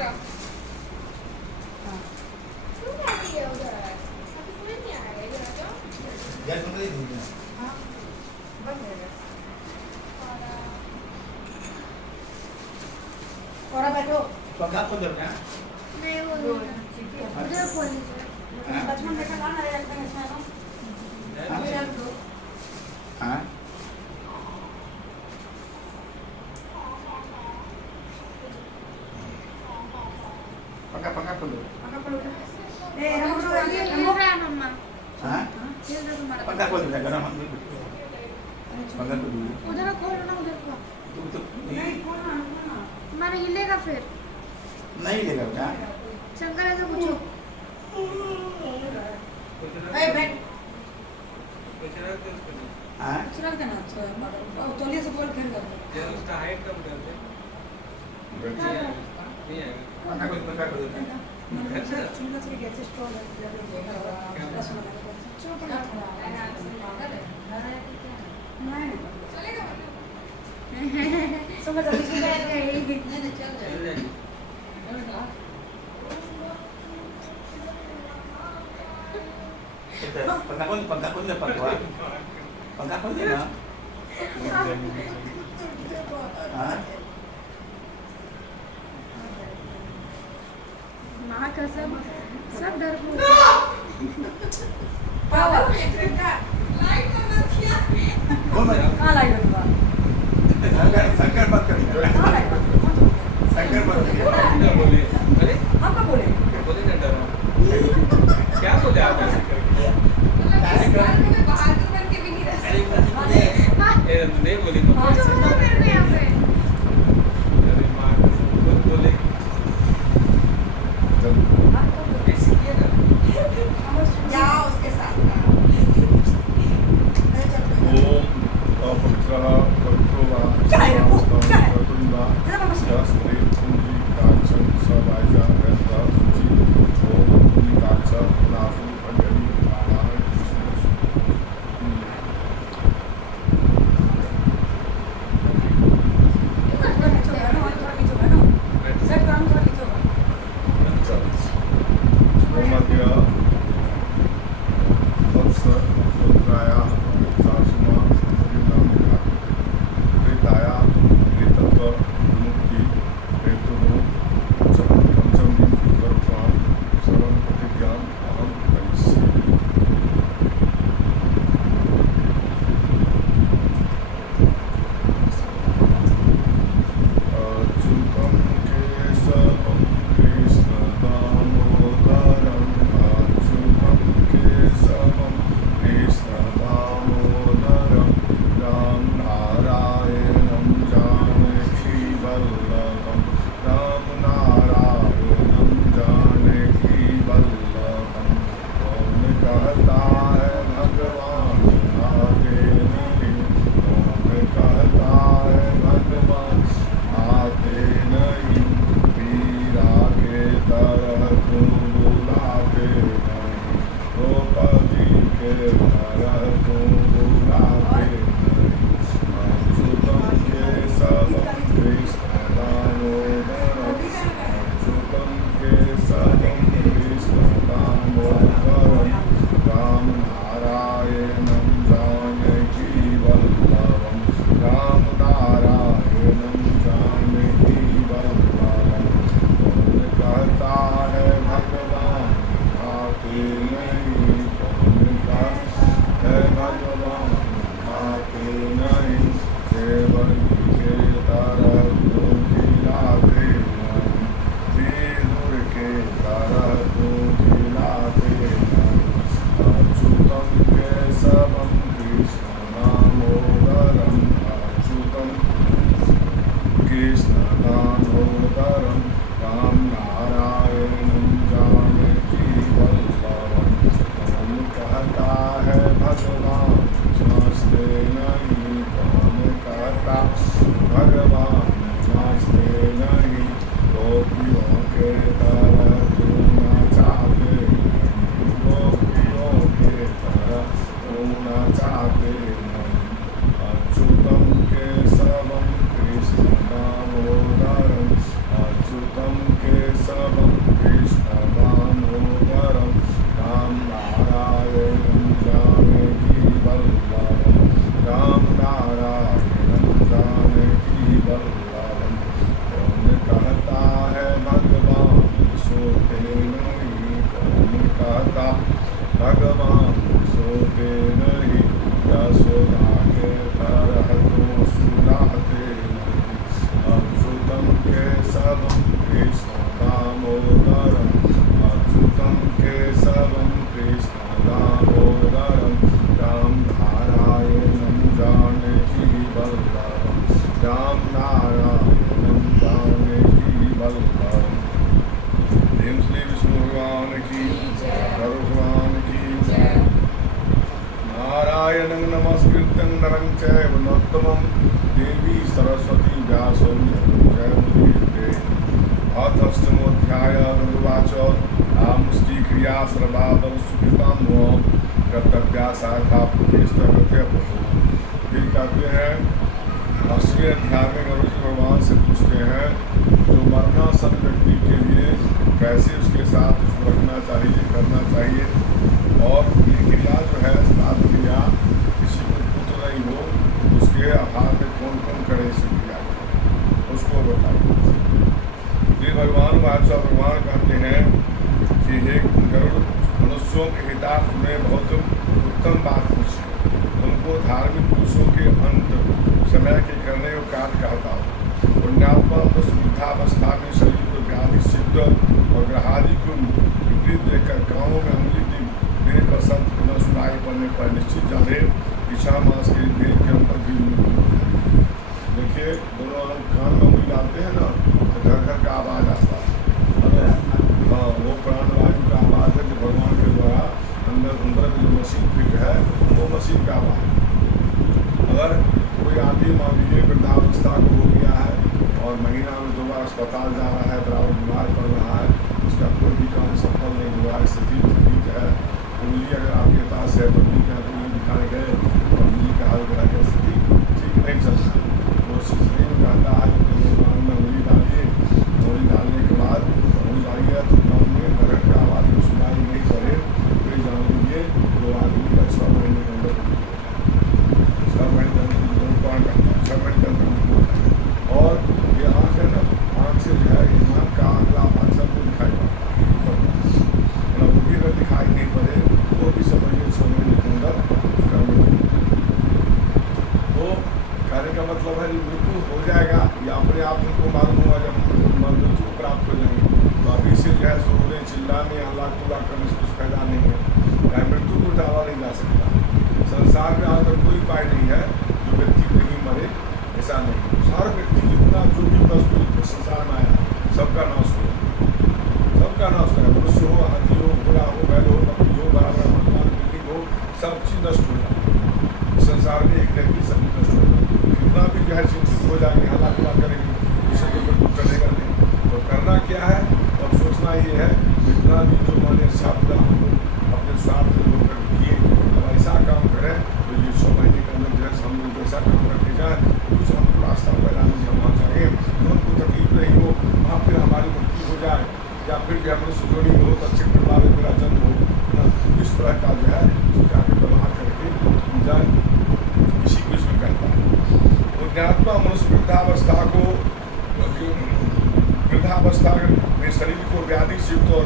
Gas बंद कर दी। हाँ बंद है गैस। और बैठो पंखा खोल दो क्या? नहीं वो दो उधर चिट्ठी खोल दीजिए। लक्ष्मण बेटा ला ना यार इसमें ना हाँ? दो हाँ? पंखा खोल दो। आका पड़ो ए हम लोग ये हम हिल रहा है मम्मा, हाँ? हिल रहा है तुम्हारा। पंखा खोल दो गरम हम पंखा खोल दो। उधर खोलो ना, उधर को तुम तो नहीं खोलना ना हमारा हिलेगा फिर। नहीं लेगा क्या? शंकर ऐसे पूछो। ए बैठ हाँ? सुना के ना तौलिए से बोल फिर कर उसका हाइट कम कर दे। नहीं आएगा। पंखा खोल दो। अच्छा चुनना से गैस स्टोव है रस वाला चलो पड़ा नहीं समझ आ गई नहीं चल चल जाएगी। पंखा खोल दे पंखा खोल दे ना। हाँ? माँ कसम सब डरपोक। पावर कौन बना? कहाँ लाइट बंदवा शंकर मत कर। कहाँ लाइट शंकर मत कर। क्या बोले? अरे हम क्या बोले बोले ना डरो। क्या बोले आप ऐसे करके? ए, नहीं बोली तो हाँ, कैसे? चुप कर रहे यहाँ पे। अरे माँ कसम खुद बोले। ऐसे किया ना। जाओ उसके साथ ओम अपवित्रः पवित्रो वा क्या है वो? क्या है? प्रतुंडा जरा बाबा से यस्ते पुंडरीकाक्षं सवाजा वेदा शुचि ओम पुंडरीकाक्ष नाभि पंजरी नारायण कृष्ण थोड़ा नीचे होगा ना थोड़ा नीचे होगा ना सेट काम थोड़ा नीचे होगा ओमद्य वत्स रुद्राया सासुमा विनामिका प्रेताया प्रेतत्व विमुक्ति प्रेतुनो पंचमी वर्तमान सर्वं प्रतिज्ञान अहं करिष्ये अच्युतं केशवं कृष्णदामोदरं अच्युतं केशवं कृष्णदामोदरं राम नारायणं जानकीवल्लभं राम नारायणं जानकीवल्लभं कौन कहता है भगवान आगे नहीं कौन कहता है भगवान आते नहीं वीरा के तरह तुम बुलाते नहीं द्रौपदी के तरह तुम बुलाते नहीं अच्युतं केशवं कृष्णदामोदरं अच्युतं केशवं कृष्णदामोदरं राम नारायणं जानकीवल्लभं राम नारायणं जानकीवल्लभं कौन कहता है भगवान आते नहीं कौन कहता है भगवान आते नहीं सेवन के तरह तुम खिलाते नहीं विदुर के तरह तुम खिलाते नहीं अच्युतं केशवं कृष्णदामोदरं अच्युतं कृष्णदामोदरं राम नारायणं जानकीवल्लभं कौन कहता है भगवान समझते नहीं कौन कहता भगवान समझते नहीं गोपियों के तरह तुम कृष्णेन हि यशोदाके तरहतो सुराहते अच्युतं केशवं कृष्ण दामोदरम् अच्युतं केशवं कृष्ण दामोदरं राम नारायणं जानकी वल्लभं राम नारायणं जानकी वल्लभम्। प्रेम श्री विष्णु भगवान की हर भगवान की नारायणं नमस्कृत्यं नरं चैव नरोत्तमं देवी सरस्वती व्यासं जयमुदीरये। अथ अष्टमोऽध्यायः उवाच आमुष्टिक्रिया सर्वादौ सुकृतां नो कर्तव्या शाखा पुष्टकृत्य फिर कहते हैं 80वें अध्याय में गरुड़ जी भगवान से पूछते हैं जो मरणासन व्यक्ति के लिए कैसे उसके साथ उसको रखना चाहिए, करना चाहिए, और ये क्रिया जो है श्राद्ध क्रिया किसी को पुत्र नहीं हो उसके आधार में कौन कौन करे इस क्रिया उसको बताइए। फिर भगवान वाचा भगवान कहते हैं कि हे गरुड़ मनुष्यों के हितार्थ में बहुत उत्तम बात पूछी, उनको धार्मिक पुरुषों के अंत समय के करने को कार्य कहता हूँ। पुण्यात्मा वृद्धावस्था में शरीर को व्याधि सिद्ध और ग्रहादि को विपरीत देखकर कानों में अंगुली देने पर संत न सुनाई पड़ने पर निश्चित जाने इच्छा मास के देह के अंदर भी देखिए दोनों लोग कान में अंगुली डालते हैं ना तो घर घर का आवाज़ आता है। हाँ, वो प्राणवायु का आवाज़ है जो भगवान के द्वारा अंदर जो मशीन फिट है वो मशीन का आवाज़ है। अगर कोई आदमी मान लीजिए वृद्धावस्था को हो गया है और महीना में 2 बार अस्पताल जा रहा है, बराबर बीमार पड़ रहा है, उसका कोई भी काम सफल नहीं हुआ है, स्थिति ठीक है, उंगली अगर आपके पास है तो उंगली का उंगली दिखाने गए और उंगली का हाल करा के स्थिति ठीक नहीं चल रहा है तो उस स्थिति में कहता है कि कान में उंगली डालिए, उंगली डालने के बाद उंगली डालिए तो कान में घर का आवाज़ को सुनाई नहीं पड़े फिर जान लीजिए तो आदमी का 6 महीने के अंदर 6 महीने के अंदर और ये आँख है ना, आँख से जो है ईमान का अगला पाँच सबको दिखाई पड़ता है, मतलब वो भी अगर दिखाई नहीं पड़े तो भी समझिए 6 महीने के अंदर तो कहने का मतलब है मृत्यु हो जाएगा या अपने आप उनको मालूम हुआ जब मृत्यु को प्राप्त हो जाएंगे तो अभी से जो है सोने चिल्लाने हल्ला गुल्ला करने से कुछ फायदा नहीं है। मृत्यु को टाला नहीं जा सकता। संसार में आज तक कोई उपाय नहीं है जो व्यक्ति नहीं मरे, ऐसा नहीं। हर व्यक्ति जितना जो भी वस्तु संसार में आया सबका नाश हो, सबका नाश करेगा। मनुष्य हो, हाथी हो, घोड़ा हो, बैल हो, बकरी हो, बड़ा मकान बिल्डिंग हो, सब चीज़ नष्ट हो जाए। संसार में एक व्यक्ति सब नष्ट हो जाए। कितना भी जो है चिंतित हो जाएंगे, हल्ला गुल्ला करेंगे, उसे तो कुछ करेगा नहीं। तो करना क्या है और सोचना ये है जितना भी जो माने शब्द अपने स्वार्थ होकर किए अब ऐसा काम करें तो ये 6 महीने के अंदर जो है हम लोग ऐसा काम करके जाए कुछ हमको रास्ता पैदा नहीं हम वहाँ जाएँ तो हमको तकलीफ नहीं हो, वहाँ फिर हमारी मुक्ति हो जाए या फिर जो हमने सुजोड़ी में हो तो अच्छे परिवार में मेरा जन्म हो ना, इस तरह का जो है जाके व्यवहार करके जाए इसी को इसमें कहता है। पुण्यात्मा मनुष्य वृद्धावस्था में शरीर को व्याधि सिद्ध और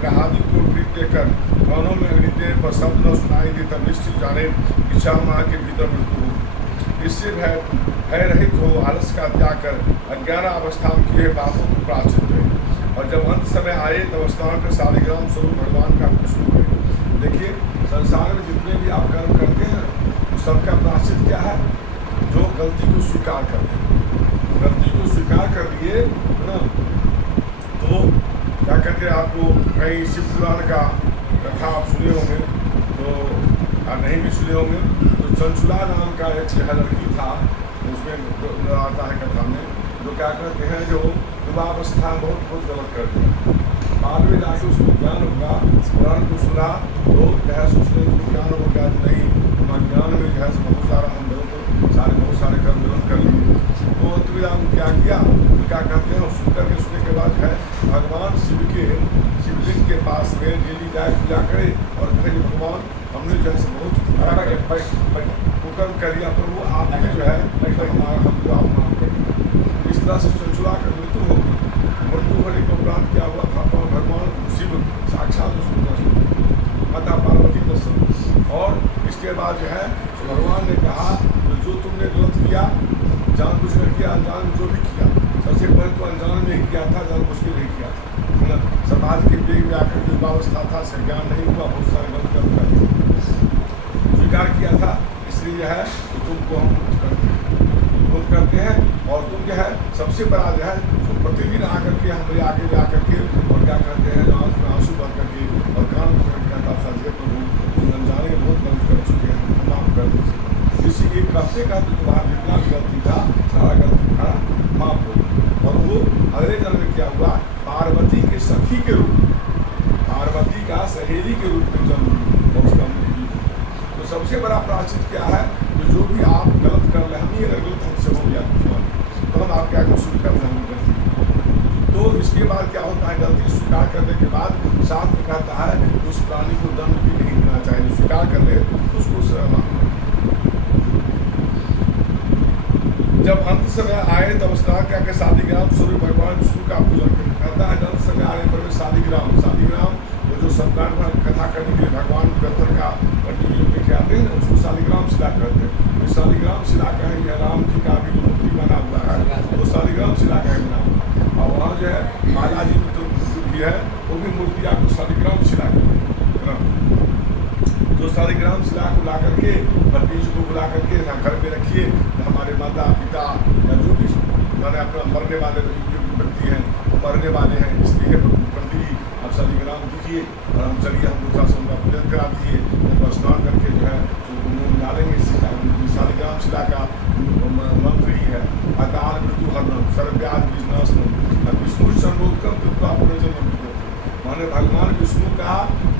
ग्रहादि को वृत्त देकर कानों में अंगुली देने पर शब्द न सुनाई दे तब निश्चित जाने इच्छा माह के भीतर मृत्यु हो। इससे भय रहित हो, आलस का त्याग कर अज्ञान अवस्था में किए पापों को प्राश्चित करें और जब अंत समय आए तब अवस्थान के शालिग्राम स्वरूप भगवान का पुष्प करें। देखिए संसार में जितने भी आप कर्म करते हैं तो सबका प्राश्चित क्या है? जो गलती को स्वीकार करते हैं, गलती को स्वीकार कर लिए ना तो क्या कहते हैं आपको कहीं शिव पुराण का कथा आप सुने होंगे तो नहीं भी सुने होंगे तो चंचुला नाम का एक लड़की था उसमें आता है कथा में जो क्या करते हैं जो युवावस्था बहुत गलत करते हैं। बाद में जाके उसको ज्ञान होगा, पुराण को सुना तो क्या सोचते ज्ञान हो गया नहीं हमारे ज्ञान में जो है बहुत सारा हम बहुत सारे कर्म गलत कर लिए तो अंत क्या किया क्या कहते हैं सुनकर के सुनने के बाद है भगवान शिव के शिवलिंग के पास में डेली जाए पूजा करे और कहे भगवान हमने जो है बहुत कर्म कर लिया पर वो आपने जो है हमको आप माफ कर इस तरह से चंचुला कर मृत्यु हो गई। मृत्यु होने के उपरांत क्या हुआ था भगवान शिव साक्षात उसको दर्शन माता पार्वती दर्शन वेग में आकर के युवावस्था था, ज्ञान नहीं हुआ, बहुत सारे गलत कर्म करते स्वीकार किया था, इसलिए जो है तो तुमको हम मुक्त करते हैं। और तुम जो है सबसे बड़ा जो है तो प्रतिदिन आकर के हमारे आगे जा करके और क्या करते हैं, आंसू भर करके और कान पकड़ के कहता था, ये प्रभु तुम अनजाने बहुत गलत कर चुके हैं, माफ कर दीजिए। इसी एक हफ्ते का तो तुम्हारा जितना भी गलती था सारा गलती था माफ हो गया। और वो अगले जन्म में क्या हुआ, पार्वती के सखी के रूप में, पार्वती का सहेली के रूप में जन्म लिया और उसका मृत्यु। तो सबसे बड़ा प्रायश्चित क्या है, जो भी आप गलत कर रहे, हम ही अगर गलत हमसे हो गया तो हम आप क्या कसूर कर रहे हैं गलती। तो इसके बाद क्या होता है, गलती स्वीकार करने के बाद साथ में कहता है उस प्राणी को दंड भी नहीं देना चाहिए, स्वीकार कर ले उसको जब अंत समय आए तब स्नान करके शालिग्राम सूर्य भगवान विष्णु का पूजन करें। कहता है अंत समय आने पर शालिग्राम, शालिग्राम वो जो सत्यान कथा करने के लिए भगवान ग्रंथन का लेके आते हैं उसको शालिग्राम शिला कहते हैं। शालिग्राम शिला का है राम जी का भी मूर्ति बना हुआ है, वो शालिग्राम शिला का बना। और वहाँ जो है बालाजी भी है, वो भी मूर्ति आपको शालिग्राम शिला का, तो शालिग्राम शिला को ला करके बीज को बुला करके घर में रखिए। हमारे माता पिता या जो भी मैंने अपना मरने वाले व्यक्ति हैं, मरने वाले हैं, इसलिए पंडित जी आप शालिग्राम दीजिए और हम चलिए हम दूसरा से उनका पूजन करा दीजिए, उनको स्नान करके जो है मुँह डालेंगे। शालिग्राम शिला का मंत्र ही है अकाल मृत्यु हरणम सर्वव्याध विनाशनम विष्णु संरोधकम कृत्वा पुनर्जन्म। माने भगवान विष्णु का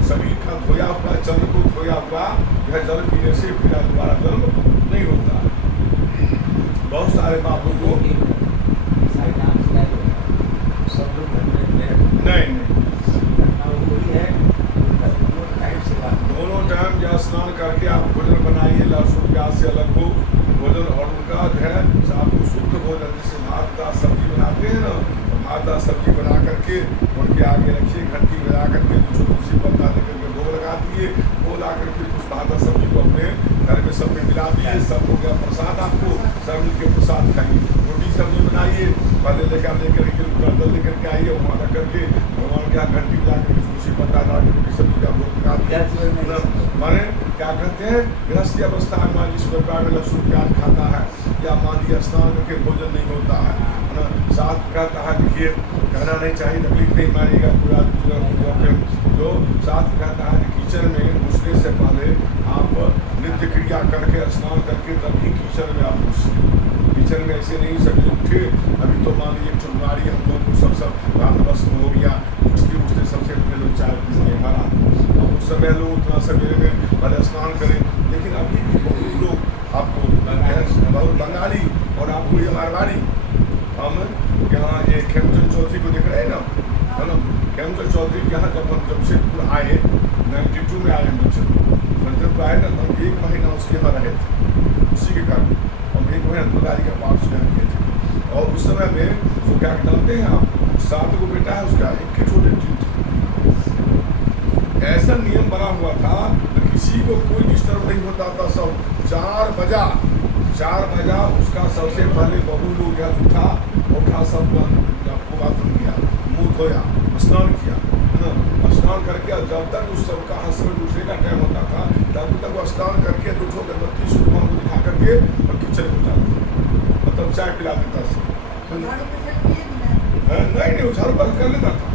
शरीर का धोया हुआ जल को धोया हुआ यह जल पीने से फिर दोबारा जन्म नहीं होता। बहुत सारे बाबू को नहीं दोनों टाइम या स्नान करके आप भोजन बनाइए, लहसुन प्याज से अलग हो भोजन, और उनका जो है आपको शुद्ध भोजन जैसे भात का सब्जी बनाते हैं ना, तो भात का सब्जी बना करके उनके आगे रखिए, घंटी बजा करके तुलसी पत्ता लेकर के भोग लगा दिए, वो ला करके उस भात का सब्जी को अपने घर में सब में मिला दिए, सब हो गया प्रसाद। आपको सब मिलकर प्रसाद खाइए, रोटी सब्जी बनाइए, पहले लेकर लेकर के आइए, वहाँ रख करके भगवान के यहाँ घंटी बजा करके तुलसी पत्ता डाल के रोटी सब्जी का भोग लगा दिया। माने क्या कहते हैं, गृहस्थी अवस्था में जिस प्रकार में लहसुन प्याज खाता है या मान लिया स्नान करके भोजन नहीं होता है ना, साथ कहता है देखिए कहना नहीं चाहिए, तकलीफ नहीं मारेगा पूरा जो साथ कहता है किचन में घुसने से पहले आप नित्य क्रिया करके स्नान करके तभी किचन में आप घुसिए। किचन में ऐसे नहीं सभी उठे, अभी तो मान लीजिए बीमारी हम लोग को सब रात बस हो गया, उठते सबसे पहले लोग चाय पीते हमारा, उस समय लोग उतना सवेरे में पहले स्नान करें। लेकिन अभी भी बहुत लोग आपको बहुत बंगाली और आपको ये मारवाड़ी, हम यहाँ ये खेमचंद चौधरी को देख रहे हैं ना, है ना, खेमचंद चौधरी के यहाँ जब हम जमशेदपुर आए 92 में आए जमशेदपुर आए ना, तो 1 महीना उसके यहाँ रहे थे उसी के कारण, और 1 महीना दुलारी का पाठ सुना किए थे। और उस समय में वो क्या जानते हैं आप, 7 को बेटा है उसका, 1 छोटे ड्यूटी ऐसा नियम बना हुआ था तो किसी को कोई डिस्टर्ब नहीं होता था। सब 4 बजा उसका सबसे पहले बहू लोग या उठा सब आपको बाथरूम किया, मुँह धोया, स्नान किया, स्नान करके जब तक उस सबका हस्बैंड दूसरे का टाइम होता था तब तक वो स्नान करके दूठो अगरबत्ती सुखमा को दिखा करके और किचन में जाता, मतलब चाय पिला देता नहीं झाड़ू बंद कर लेता था।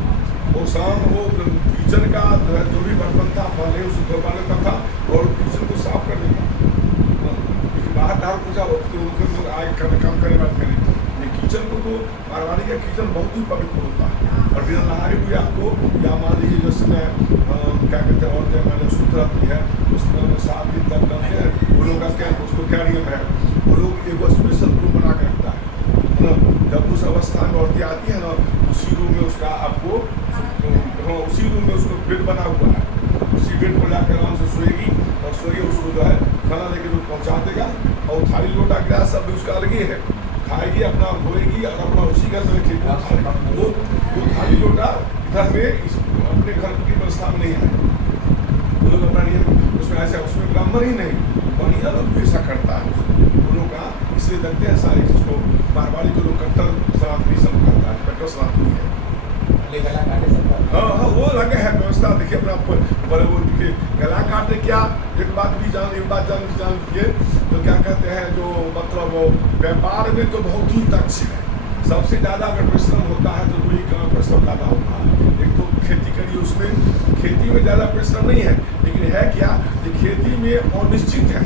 वो शाम वो किचन का जो भी बर्तन था पहले उसे धोपा लेता था और किचन को साफ कर देता था। बाहर डाल पूजा लोग आए काम करने बात करें, किचन को तो मारवाड़ी का किचन बहुत ही पवित्र होता है। और बिना नहाए हुए आपको या मान लीजिए जिस समय क्या कहते हैं और मैंने सूत्र आती है उसमें 7 दिन तक रहते हैं, वो लोग का क्या उसको क्या नियम है, वो लोग एक स्पेशल रूम बना के रखता है ना, जब उस अवस्था में औरतें आती है ना उसी रूम में उसका आपको उसी रूम में उसको बेड बना हुआ है, उसी बेड पर जाकर आराम से सोएगी और सोएगी, उसको जो है खाना लेके जो पहुँचा देगा और थाली लोटा गिलास सब भी उसका अलग ही है, खाएगी अपना धोएगी और अपना उसी घर में रखेगी। वो थाली लोटा इधर में अपने घर की व्यवस्था में नहीं है, वो लोग अपना नियम उसमें ऐसा उसमें ब्राह्मण ही नहीं बढ़िया लोग भी ऐसा करता है वो लोग का, इसलिए लगते हैं सारी चीज़ को मारवाड़ी को लोग कट्टर सनातनी सब करता है, कट्टर सनातनी है। हाँ हाँ वो लगे है व्यवस्था। देखिए अपना बोले वो देखिए गला काटे क्या एक बात जान लीजिए तो क्या कहते हैं जो मतलब व्यापार में तो बहुत ही दक्ष है। सबसे ज़्यादा अगर परिश्रम होता है तो वही काम परिश्रम ज़्यादा होता है। एक तो खेती करिए, उसमें खेती में ज़्यादा परिश्रम नहीं है, लेकिन है क्या कि खेती में अनिश्चित है,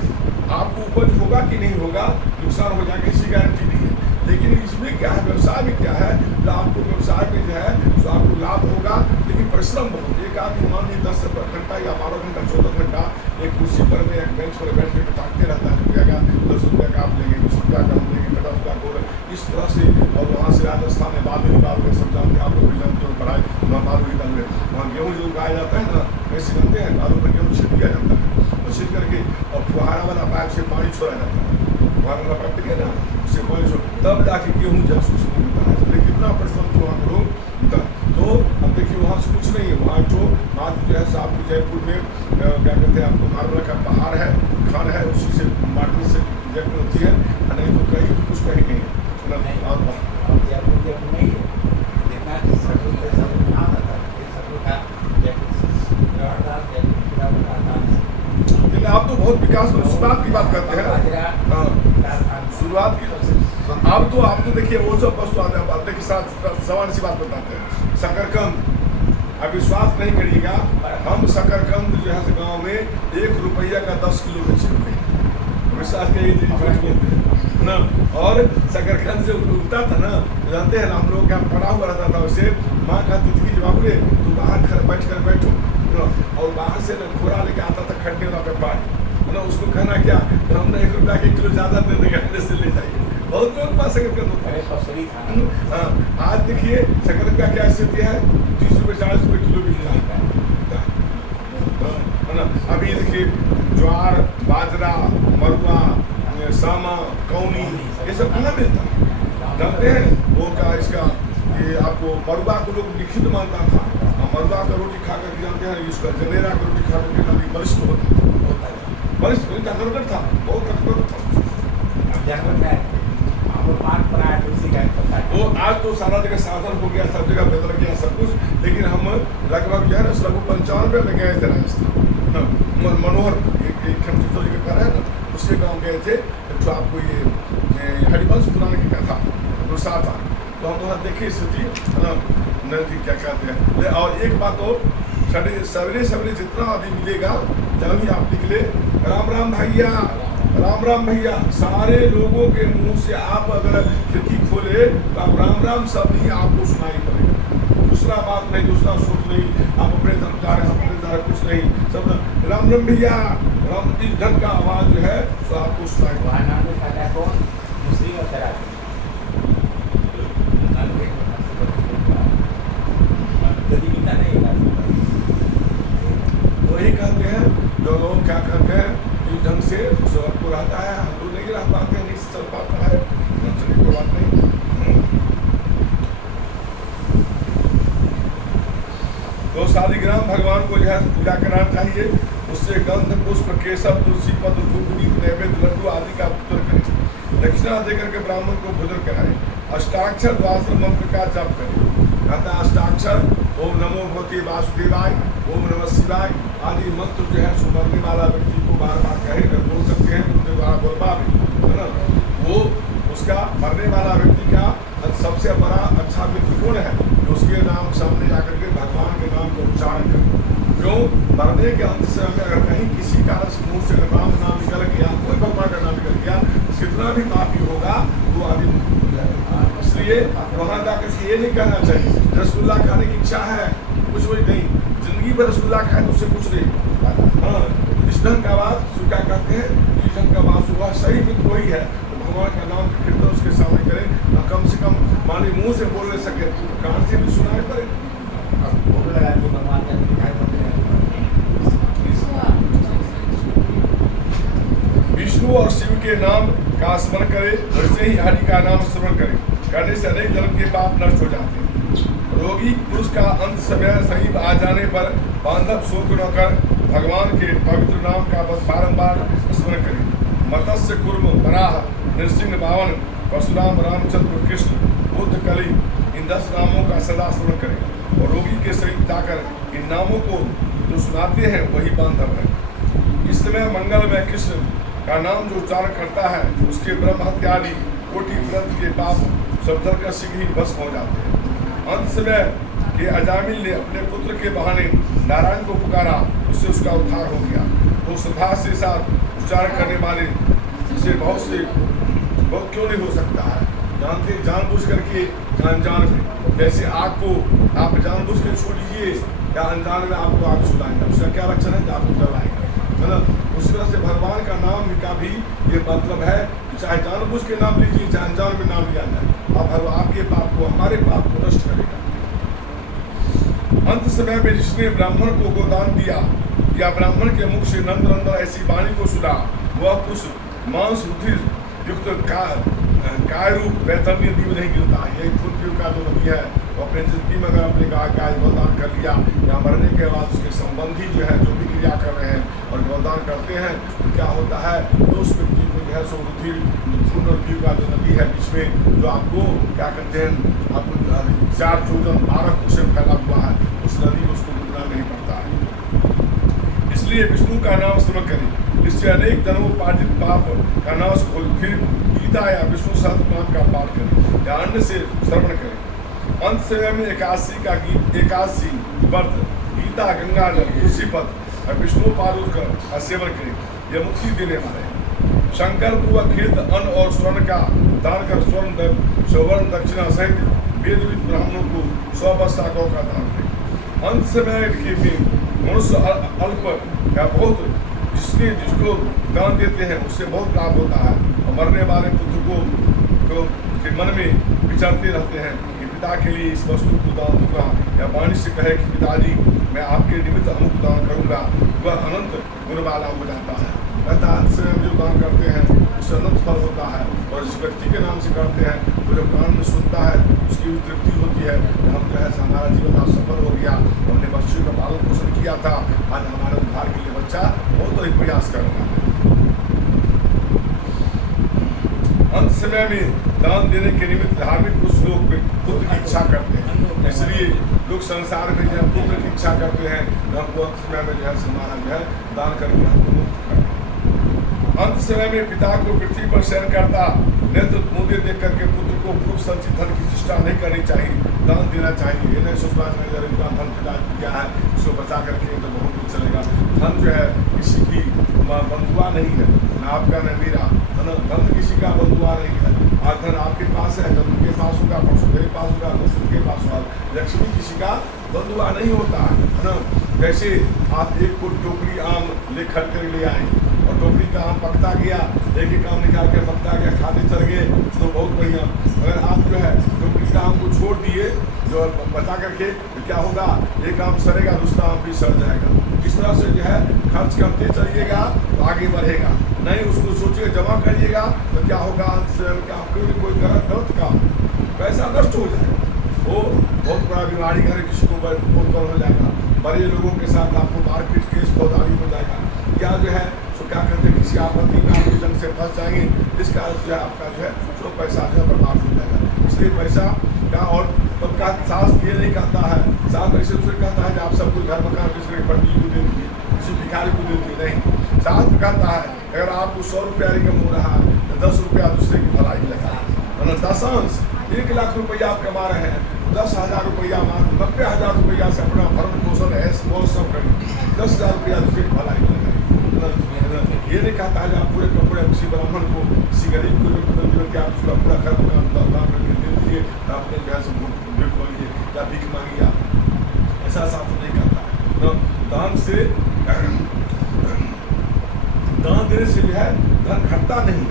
आपको उपज होगा कि नहीं होगा, नुकसान हो जाएगा, इसकी गारंटी नहीं है। लेकिन इसमें क्या है, व्यवसाय में क्या है, तो आपको व्यवसाय में जो है तो आपको लाभ होगा, लेकिन परिश्रम बहुत। एक आदमी मान लीजिए 10 घंटा या 12 घंटा 14 घंटा एक कुर्सी पर में एक बेंच पर बैठ कर ताकते रहता है, रुपया का 10 रुपया का आप लेंगे, 20 रुपया का हम लेंगे, 50 रुपया को इस तरह से। और वहाँ से राजस्थान में बालू का सब जानते हैं, आप लोग भी जानते हो, पढ़ाई वहाँ बालू निकल रहे, वहाँ गेहूँ जो उगाया जाता है ना, कैसे जानते हैं, बालू पर गेहूँ छिट दिया जाता है, और छिट करके और फुहारा वाला पाइप से पानी छोड़ा जाता है, फुहारा वाला पाइप है ना, उससे पानी छोड़, तब जाके गेहूँ जासूस मिलता है। तो कितना परिश्रम से वहाँ करो तो अब देखिए वहाँ से कुछ नहीं है। वहाँ जो बात जो है आपको जयपुर में क्या कहते हैं, आपको मार्बल का पहाड़ है, खान है, उसी से मार्बल से जयपुर होती है, नहीं तो कहीं भी कुछ कहीं नहीं है। लेकिन आप तो बहुत विकास शुरुआत की बात करते हैं। हाँ शुरुआत की अब तो आप तो देखिए वो सब वस्तु आते हैं, बात देखिए सवाल सी बात बताते हैं। शकरकंद, अब विश्वास नहीं करिएगा, हम शकरकंद जो है गाँव में 1 रुपया का 10 किलो बेचे हुए, विश्वास करिए ना। और शकरकंद जो उगता था ना, जानते हैं ना, हम लोग क्या पड़ा हुआ रहता था, उसे माँ कहती थी कि जब आपने तो बाहर बैठ कर बैठो, और बाहर से ना घोड़ा लेके आता था खटने वाला व्यापारी, ना उसको कहना क्या, तो हमने 1 रुपया के किलो ज़्यादा दे देंगे, से ले जाइए। बहुत लोगों के पास शकरकंद होता है। हाँ आज देखिए शकरकंद का क्या स्थिति है, 30 रुपये 40 रुपये किलो मिल जाता है ना। अभी देखिए ज्वार, बाजरा, मरुआ, सामा, कौनी, ये सब कहाँ मिलता है, जानते हैं वो क्या इसका, ये आपको मरुआ को लोग लिखित मानता था, मरुआ का रोटी खा करके जानते हैं, इसका जनेरा का रोटी खा करके काफी बलिष्ठ होता है, बलिष्ठ ताकतवर था, बहुत ताकतवर था। वो आज तो सारा जगह साधन हो गया, सब जगह बदल गया सब कुछ, लेकिन हम लगभग जो है ना लगभग 95 में गए थे राजस्थान, मनोहर एक घर है ना, उसके गाँव गए थे, तो आपको ये हरिवंश पुराण की कथा गुस्सा था, तो हम वहाँ देखे स्थिति नदी क्या कहते हैं। और एक बात हो, सवेरे सवेरे जितना अभी मिलेगा जब ही आप निकले, राम राम भैया, राम राम भैया, सारे लोगों के मुंह से आप अगर खिड़की खोले तो आप राम राम सब नहीं आपको सुनाई पड़ेगा, दूसरा बात नहीं, दूसरा सोच नहीं, आप अपने धर्म जा रहे हैं, अपने जा रहे कुछ नहीं, सब राम राम भैया, राम इस ढंग का आवाज जो है तो आपको सुनाई वही कहते हैं जो लोग क्या कहते हैं, इस ढंग से सबको रहता है, हम लोग नहीं रह पाते हैं, नहीं चल पाता है, कोई बात नहीं। तो शालिग्राम भगवान को जो है पूजा करना चाहिए, उससे गंध पुष्प केसर तुलसी पत्र धूप दीप नैवेद्य लड्डू आदि का पूजन करें, दक्षिणा देकर के ब्राह्मण को भोजन कराएं, अष्टाक्षर द्वादश मंत्र का जप करें, कहता अष्टाक्षर ओम नमो भगवते वासुदेवाय, ओम नमः शिवाय आदि मंत्र जो है सुमरने वाला व्यक्ति को बार बार कहे कर बोल सकते हैं, उनके द्वारा बोलबा है ना, वो उसका मरने वाला व्यक्ति का सबसे बड़ा अच्छा मित्र कौन है, उसके नाम सामने जाकर के भगवान के नाम का उच्चारण करें। क्यों, मरने के अंत समय में अगर कहीं किसी कारण से मुँह से राम नाम निकल गया, कोई भगवान का नाम निकल गया, कितना भी पापी होगा वो आदि मुक्त हो जाएगा। इसलिए वहाँ जाकर ये नहीं कहना चाहिए रसगुल्ला खाने की इच्छा है, कुछ वही नहीं, जिंदगी भर रसगुल्ला खाए तो उससे कुछ नहीं। हाँ इस ढंग का बात क्या कहते हैं, इस ढंग का बात हुआ सही मित्र वही है, तो भगवान का नाम कीर्तन उसके सामने करें, और कम से कम माने मुंह से बोल नहीं सके तो कान से भी सुनाए पड़े। विष्णु और शिव के नाम का स्मरण करें, वैसे ही हरि का नाम स्मरण करें, करने से अनेक जन्म के पाप नष्ट हो जाते हैं। रोगी पुरुष का अंत समय सही आ जाने पर बांधव शोक न कर भगवान के पवित्र नाम का बस बारम्बार स्मरण करें। मत्स्य कुर्म वराह नृसिंह बावन परशुराम रामचंद्र कृष्ण बुद्ध कली इन 10 नामों का सदा स्मरण करें। और रोगी के सहित जाकर इन नामों को जो सुनाते हैं वही बांधव है। इस समय मंगलमय कृष्ण का नाम जो उच्चारण करता है उसके ब्रह्म हत्यादि कोटि ग्रंथ के पाप सब जलकर शीघ्र ही भस्म हो जाते हैं। अंत समय के अजामिल ने अपने पुत्र के बहाने नारायण को पुकारा, उससे उसका उद्धार हो गया। तो श्रद्धा से साथ उच्चारण करने वाले से बहुत क्यों नहीं हो सकता है। जानते जानबूझ करके अनजान में, जैसे आग को आप जानबूझ के छू लीजिए या अनजान में आपको आग छुलाएंगे, उसका क्या लक्षण है कि आपको जलाएगा, है ना। उस तरह से भगवान का नाम का भी ये मतलब है कि चाहे जानबूझ के नाम लीजिए चाहे अनजान में नाम लिया जाए, अब आपके पाप को हमारे पाप को नष्ट करेगा। अंत समय में जिसने ब्राह्मण को गोदान दिया या ब्राह्मण के मुख से नंदनंदन ऐसी वाणी को सुना, वह कुछ मांस रुधिर युक्त काय रूप वैतरणी नदी में नहीं गिरता। यही फुलपीर का जो नदी है वो अपने जिंदगी में अगर आपने कहा गाय गोदान कर लिया या मरने के बाद उसके संबंधी जो है जो भी क्रिया कर रहे हैं और गोदान करते हैं तो क्या होता है, तो उस व्यक्ति को जो है सो रुधिर फुलपीर का जो नदी है जिसमें जो आपको क्या करते हैं, आपको 4 जोजन 12 कोस फैला हुआ है, उस नदी में उसको गुजरना नहीं पड़ता है। इसलिए विष्णु का नाम स्मरण करें, इससे अनेक जन्मोपार्जित पाप का नाश हो। फिर गीता या विष्णु सहस्त्रनाम का पाठ करें या अन्य से श्रवण करें। अंत समय में एकादशी का गीत, एकादशी व्रत, गीता, गंगा जल, तुलसी पत्र और विष्णु पादुक का सेवन करें, यह मुक्ति देने वाले हैं। शंकर पूर्वक खीर्त अन्न और स्वर्ण का दान कर स्वर्ण दक्षिणा सहित वेदविद ब्राह्मणों को 100 बस्ता गौ का दान करें। अंत समय के मनुष्य अल्प या बहुत जिसको दान देते हैं उससे बहुत लाभ होता है। और मरने वाले पुत्र को के मन में विचरते रहते हैं कि पिता के लिए इस वस्तु को दान दूंगा, या वाणी से कहे कि पिताजी मैं आपके निमित्त अमुक दान करूंगा, वह अनंत गुण वाला हो जाता है। अंत समय हम जो दान करते हैं उससे अनंत फल होता है। और जिस व्यक्ति के नाम से करते हैं वो जब कान में सुनता है उसकी भी तृप्ति होती है, हम जो है हमारा जीवन आज सफल हो गया, हमने बच्चों का पालन पोषण किया था, आज हमारे उद्धार के लिए बच्चा बहुत अधिक प्रयास कर रहा है। अंत समय में दान देने के निमित्त धार्मिक पुरुष लोग पुत्र की इच्छा करते हैं, इसलिए लोग संसार में जो है पुत्र की इच्छा करते हैं, हमको अंत समय में जो है हमारा जो है दान करके हमको मुक्त करते हैं। अंत समय में पिता को पृथ्वी पर शयन करता नेत्र मुद्दे देख करके पुत्र को पूर्व संचित धन की चेष्टा नहीं करनी चाहिए, दान देना चाहिए। ये नहीं सोचना चाहिए इनका धन पिता किया है उसको बचा करके तो बहुत कुछ चलेगा। धन जो है किसी की बंधुआ नहीं है, न आपका न मेरा, धन किसी का बंधुआ नहीं है। आज धन आपके पास है, जब उनके पास होगा, परसों मेरे पास होगा, उनके पास होगा। लक्ष्मी किसी का बंधुआ नहीं होता है ना। जैसे आप 1 फुट टोकरी आम ले खरीद कर ले आए और टोकरी का आम पकता गया, एक आम निकाल के पकता गया, खाते चल गए तो बहुत बढ़िया। अगर आप जो है टोकरी का आम को छोड़ दिए जो बचा करके तो क्या होगा, एक आम सड़ेगा दूसरा आम भी सड़ जाएगा। इस तरह से जो है खर्च करते चलिएगा तो आगे बढ़ेगा, नहीं उसको सोचिए जमा करिएगा तो क्या होगा, अंत से आपके कोई गलत काम पैसा नष्ट हो जाएगा, वो बहुत बड़ा बीमारी घर किसी को हो जाएगा, बड़े लोगों के साथ आपको मारपीट केस फौजदारी हो जाएगा, या जो है तो क्या करते हैं किसी आपत्ति में आपके जंग से फंस जाएंगे, इसका जो है आपका जो है तो पैसा जो है बर्बाद हो जाएगा। इसलिए पैसा का और सबका शास्त्र ये नहीं कहता है, शास्त्र ऐसे उससे कहता है कि आप सब कुछ घर मकान किसी पंडित को दे दीजिए, किसी भिखारी को दे दीजिए, नहीं। शास्त्र कहता है अगर आपको 100 रुपया इनकम हो रहा है तो 10 रुपया दूसरे की भलाई लगा, मतलब 10 1 लाख रुपया आप कमा रहे हैं, 10,000 रुपया मान 90,000 रुपया से अपना भरण पोषण ऐस सब करें, 10,000 रुपया दूसरे की भलाई लगाए। ये नहीं कहता है आप पूरे कपड़े किसी ब्राह्मण को किसी गरीब को कि आप उसका पूरा घर दान करके दे दीजिए, आपने जो है भीख मांगिए या भीख मांगिए, ऐसा शास्त्र नहीं करता। दान से दान देने से जो है धन घटता नहीं,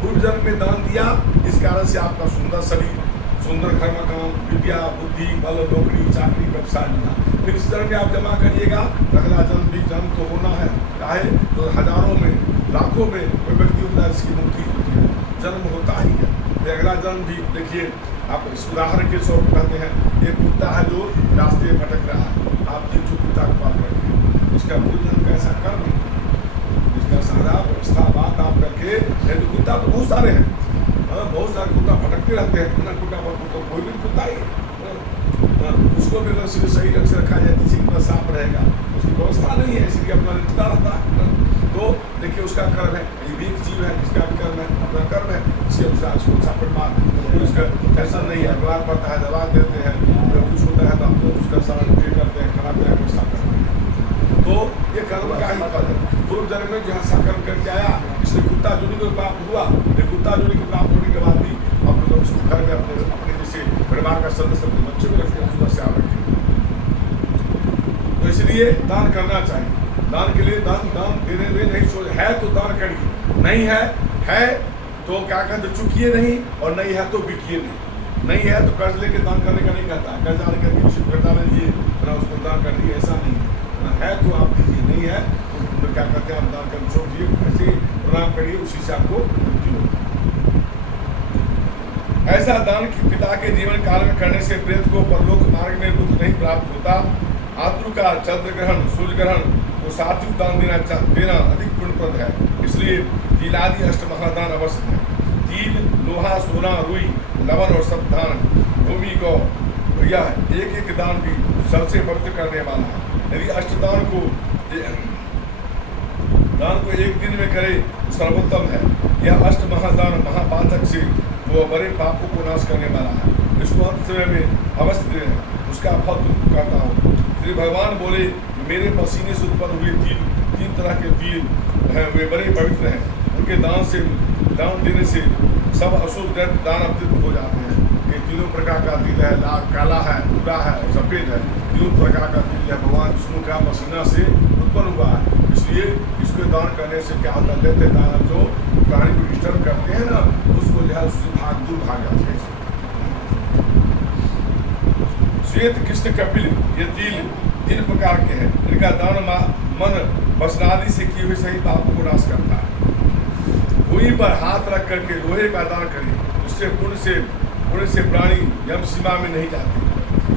पूर्व जन्म में दान दिया इस कारण से आपका सुंदर शरीर, सुंदर घर मकान, विद्या, बुद्धि, बल, नौकरी, चाकरी, व्यवसाय मिला। फिर इस तरह में आप जमा करिएगा, अगला जन्म भी जन्म तो होना है, चाहे तो हजारों में लाखों में कोई व्यक्ति होता है जिसकी मुक्ति होती है, जन्म होता ही है। तो अगला जन्म भी देखिए, आप इस उदाहरण के स्वरूप कहते हैं एक कुत्ता है जो रास्ते में भटक रहा है, आप जिन कुत्ता को पाल करके इसका पूर्व जन्म का ऐसा कर्म है, इसका सारा व्यवस्था बात आप करके, तो कुत्ता तो बहुत सारे हैं, बहुत सारे कुत्ता भटकते रहते हैं, कुत्ता कोई भी कुत्ता ही उसको भी अगर सही ढंग से रखा जाए, किसी का साफ रहेगा, उसकी व्यवस्था नहीं है, इसलिए अपना रिश्ता रहता है। तो देखिए उसका कर्म है, ये भी एक जीव है, जिसका भी कर्म है अपना कर्म है, इसके अनुसार उसको सापट मार उसका टेंशन नहीं है। बीमार पड़ता है दवा देते हैं, कुछ होता है तो हम तो उसका सारा पे करते हैं, खाना पीना व्यवस्था करते हैं। तो ये कर्म का ही फल है। पूर्व जन्म में जहाँ सा कर्म करके आया, इसलिए कुत्ता जुड़ी को प्राप्त हुआ, ये कुत्ता जुड़ी को प्राप्त होने के बाद भी हम लोग उसको घर में अपने जैसे परिवार का सदस्य अपने बच्चे को रखते हैं, उसका ख्याल रखें। तो इसलिए दान करना चाहिए। दान के लिए दान देने में नहीं सोच, है तो दान करिए, नहीं है तो क्या कहते चुकिए नहीं, और नहीं है तो बिकिए नहीं है तो कर्ज लेके दान करने का नहीं कहता है, कर्ज आने करके उसी कर्जा लीजिए ना उसको दान कर दिए, ऐसा नहीं है तो आप दीजिए, नहीं है तो क्या कहते हैं आप दान कर छोड़ दिए, ऐसे प्रणाम करिए, उसी से आपको मुक्ति होगी। ऐसा दान पिता के जीवन काल में करने से प्रेत को परलोक मार्ग में दुख नहीं प्राप्त होता। आतु का चंद्र ग्रहण, सूर्य ग्रहण को सात्विक दान देना अधिक पुण्यप्रद है, इसलिए तिलादि अष्टमहादान अवश्य है। तिल, लोहा, सोना, रुई, लवण और सब दान, भूमि को यह एक दान भी सबसे पवित्र करने वाला है। यदि अष्टदान को एक दिन में करे तो सर्वोत्तम है। यह अष्ट महादान महापातक से वो बड़े पापों को नाश करने वाला है, इसको अंत समय में अवश्य दें, उसका फल तुमको कहता हूँ। श्री भगवान बोले, मेरे पसीने से उत्पन्न हुए तीन तरह के तिल हैं, वे बड़े पवित्र हैं, उनके दान देने से सब अशुभ दान अवतीर्ण हो जाते हैं। ये तीनों प्रकार का तिल है, लाल, काला है, भूरा है और सफेद है, तीनों प्रकार का तिल है भगवान विष्णु का पसीना से उत्पन्न हुआ है, इसलिए इसको दान करने से क्या होता है, देते दान जो प्राणी को डिस्टर्ब करते हैं ना, उसको जो है उससे दूर भाग जाते हैं। श्वेत, कृष्ण, कपिल ये तीन प्रकार के हैं, इनका दान मन वस्त्रादि से किए हुए सही पापों को नाश करता है। भूमि पर हाथ रख करके लोहे का दान करें, उससे पुण्य से प्राणी यम सीमा में नहीं जाते,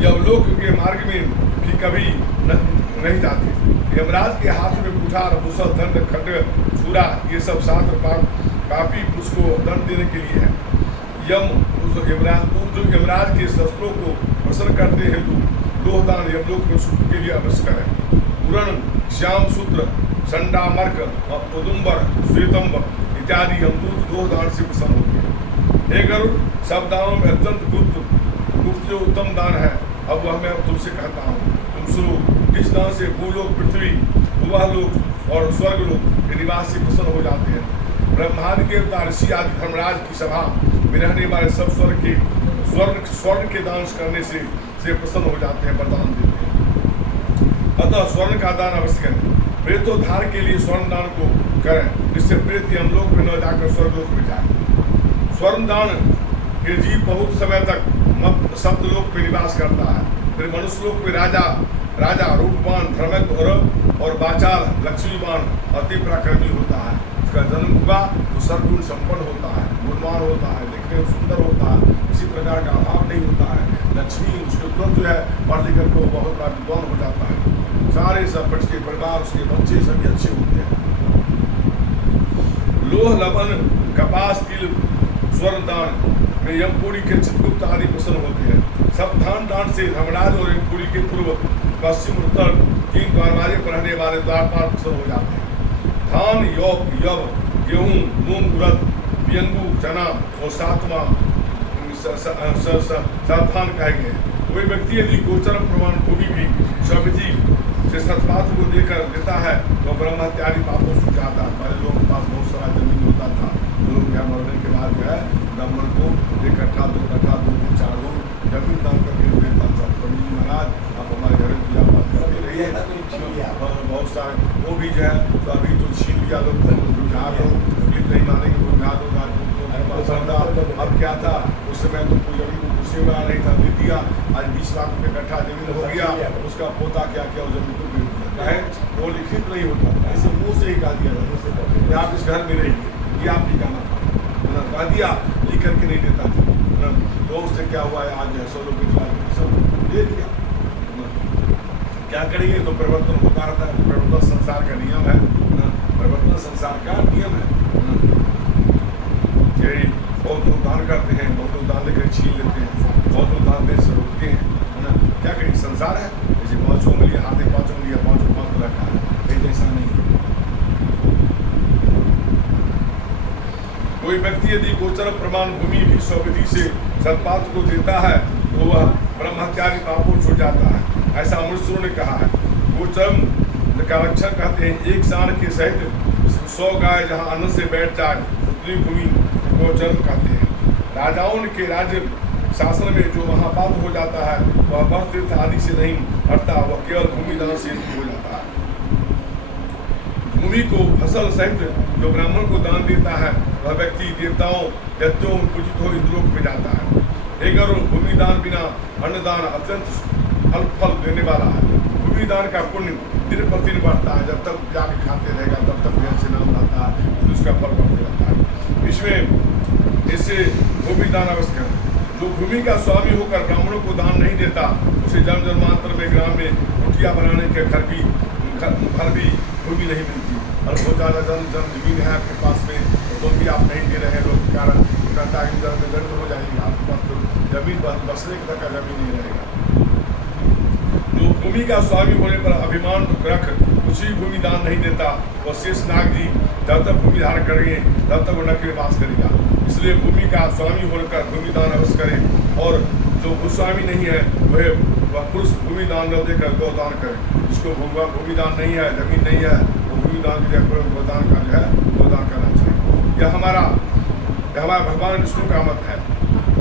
यमलोक के मार्ग में भी कभी नहीं जाते। यमराज के हाथ में कुठार, मुसल, दंड, खड्ग, छुरा ये सब शास्त्र पापी पुरुष को दंड देने के लिए है। यमराज के शस्त्रों को प्रसन्न करते हेतु लोहदान यमलोक में सुख के लिए आवश्यक है। पूरण, श्याम सूत्र, संडामर्क, औदुंबर, श्वेतंबर इत्यादि यमदूत लोहदान से प्रसन्न होते हैं। हे गरुड़, सब दानों में अत्यंत गुप्त जो उत्तम दान है, अब वह मैं तुमसे कहता हूँ, तुम सुनो। इस दान से भूलोक, पृथ्वी, भुवलोक और स्वर्गलोक के निवासी प्रसन्न हो जाते हैं। ब्रह्मादि देवता, ऋषि आदि धर्मराज की सभा में रहने वाले सब स्वर्ण के दान करने से प्रसन्न हो जाते हैं, वरदान देते हैं। अतः स्वर्ण का दान अवश्य करें। प्रेतोद्धार के लिए स्वर्ण दान को करें, जिससे प्रेत यमलोक में न जाकर स्वर्गलोक में जाए। स्वर्ण दान के जीव बहुत समय तक सप्तलोक में निवास करता है, फिर मनुष्यलोक में राजा रूपवान, धर्मज्ञ और बाचाल, लक्ष्मीवान, अति पराक्रमी होता है। उसका जन्म हुआ तो सर्वगुण संपन्न होता है, गुणवान होता है, देखने में सुंदर होता है, किसी प्रकार का अभाव नहीं होता है। लक्ष्मी उसके तुरंत जो है पढ़ लिख कर बहुत बड़ा विद्वान हो जाता है। सारे सब उसके परिवार, उसके बच्चे सभी अच्छे होते हैं। लोह, लवण, कपास, तिल, स्वर्ण दान में यमपुरी के चित्रगुप्त आदि प्रसन्न होते हैं। सब दान से धर्मराज और यमपुरी के पूर्व, पश्चिम, उत्तर 3 दरवाजे पर रहने वाले द्वारपाल प्रसन्न हो जाते हैं। धान, यव, गेहूँ, मूंग, उड़द, व्यंगू, चना और सातवां सावधान कहे गए। कोई व्यक्ति यदि गोचर प्रमाण भूमि भी स्वविधि से सतपात्र को देकर देता है तो ब्रह्म हत्यादि पापों से जाता है। पहले लोगों के पास बहुत सारा जमीन होता था, लोग यहाँ मरने के बाद जो है ब्राह्मण को 1 कट्ठा 2 कट्ठा 2 4 गो जमीन दान करके देता था। पंडित जी महाराज आप हमारे घर में पूजा पाठ करते रहिए, बहुत सारे वो भी जो है तो अभी तो छीन लिया लोग, बिहार लोग नहीं मानेंगे, बिहार लोग अब क्या था उस समय तो कोई अभी कुर्सी वाला नहीं था, दे दिया। आज 20 लाख रुपये कट्ठा जमीन हो गया, उसका पोता क्या किया उस जमीन को बेच दिया। चाहे वो लिखित नहीं होता, ऐसे मुँह से ही कहा दिया था आप इस घर में रहिए, ये आप ठिकाना था, कहा दिया, लिख करके नहीं देता था। तो उससे क्या हुआ है, आज 100 रुपये सब दे दिया। क्या करेंगे, तो परिवर्तन होता रहता है, परिवर्तन संसार का नियम है, परिवर्तन संसार का नियम है। यही बहुत लोग दान करते हैं, बहुत लोग दान लेकर छीन लेते हैं, बहुत लोग दान देने से रोकते हैं, ना क्या करें, संसार है जैसे 5 उंगलियां हाथ में 5 उंगलियां 5 रखा है, कहीं जैसा नहीं है। कोई व्यक्ति यदि गोचर प्रमाण भूमि भी स्वविधि से सत्पात्र को देता है तो वह ब्रह्मत्यागी पापों छूट जाता है, ऐसा अमृतसरों ने कहा है। गोचरम का लक्षण कहते हैं एक साण के सहित 100 गाय जहाँ अन्न से बैठ जाए उतनी भूमि गोचर कहते हैं। राजाओं के राज्य शासन में जो महापाप हो जाता है वह वर तीर्थ आदि से नहीं हटता, वह केवल भूमिदान से हो जाता है। भूमि को फसल सहित जो ब्राह्मण को दान देता है वह व्यक्ति देवताओं दैत्यों में पूजित हो इंद्रोक में जाता है। एक और भूमिदान बिना अन्नदान अत्यंत अल्प फल देने वाला है। भूमिदान का पुण्य दिन प्रतिदिन बढ़ता है, जब तक जाके खाते रहेगा तब तक घर से नाम आता है तो उसका फल बढ़ते रहता है। इसमें इससे भूमिदान अवश्य करें। जो भूमि का स्वामी होकर ब्राह्मणों को दान नहीं देता उसे जन्म जन्मांतर में ग्राम में कुटिया बनाने के घर भी भूमि नहीं मिलती। और बहुत ज़्यादा जमीन है आपके पास में तो भी आप नहीं दे रहे हैं, लोग कारण कहता है कि में दर्द हो जाएगी, आपके पास तो जमीन बसने तक का जमीन नहीं रहेगा। जो भूमि का स्वामी होने पर अभिमान रख उसी भूमि दान नहीं देता वह शेष नाग जी जब तक भूमि धारण करेंगे तब तक वो नरक में वास करेगा। इसलिए भूमि का स्वामी होकर भूमि दान अवश्य करें, और जो भूस्वामी नहीं है वह पुरुष भूमि दान न देकर गौदान करे। जिसको भूमि दान नहीं है, जमीन नहीं है, वो भूमि दान के लिए गौदान का जो है गौदान करना चाहिए। यह हमारा भगवान विष्णु का मत है।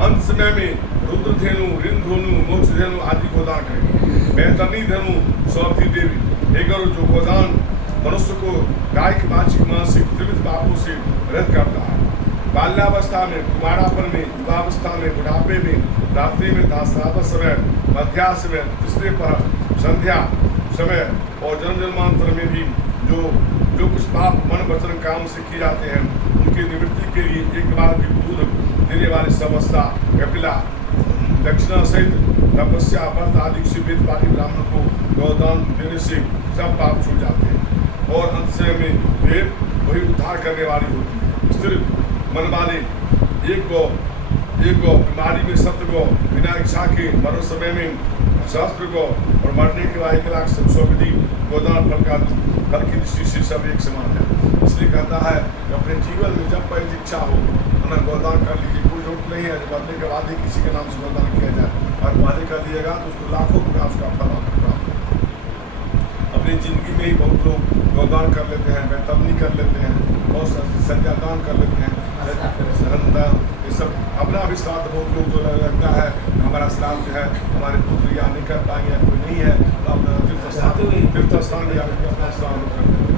अंत समय में रुद्रधेनु, रिंधोनु, मोक्षधेनु आदि गोदान करें। बैतरणी धेनु सौंपी देवी एक जो गोदान मनुष्य को कायिक वाचिक मानसिक त्रिविध पापों से रहित करता है। बाल्यावस्था में, कुमारापन में, युवावस्था में, बुढ़ापे में, रात्रि में, दासरात समय, मध्याह्न में, तीसरे पर संध्या समय और जन्म जन्मांतर में भी जो कुछ पाप मन वचन काम से किए जाते हैं उनकी निवृत्ति के लिए एक बार भी दूध देने वाली समस्या कपिला दक्षिणा सहित तपस्या व्रत आदि से वेद पाठी ब्राह्मण को गौदान देने से सब पाप छूट जाते हैं और अंत समय में वे वही उद्धार करने वाली होती है। स्थिर मन वाले एक गौ बीमारी में 7 गौ, बिना इच्छा के मरण समय में सहस्त्र गौ और मरने के बाद 1,00,000 विधि गोदान फल की दृष्टि से सब एक समान है। इसलिए कहता है कि अपने जीवन में जब पहले इच्छा हो अपना गौदान कर लीजिए, कोई जरूरत नहीं है मरने के बाद ही किसी के नाम से गौदान किया जाए। और वादे कर दिएगा तो उसको लाखों गुना उसका फल प्राप्त। अपनी जिंदगी में ही बहुत लोग गौदान कर लेते हैं, बैतरणी कर लेते हैं, बहुत संध्यादान कर लेते हैं, शरणदान, ये सब अपना भी श्राद्ध बहुत लोग जो लगता है हमारा श्राद्ध जो है हमारे पुत्र या नहीं कर पाएंगे या कोई नहीं है तो अपना तीर्थ स्थान या अपना स्नान कर देते हैं।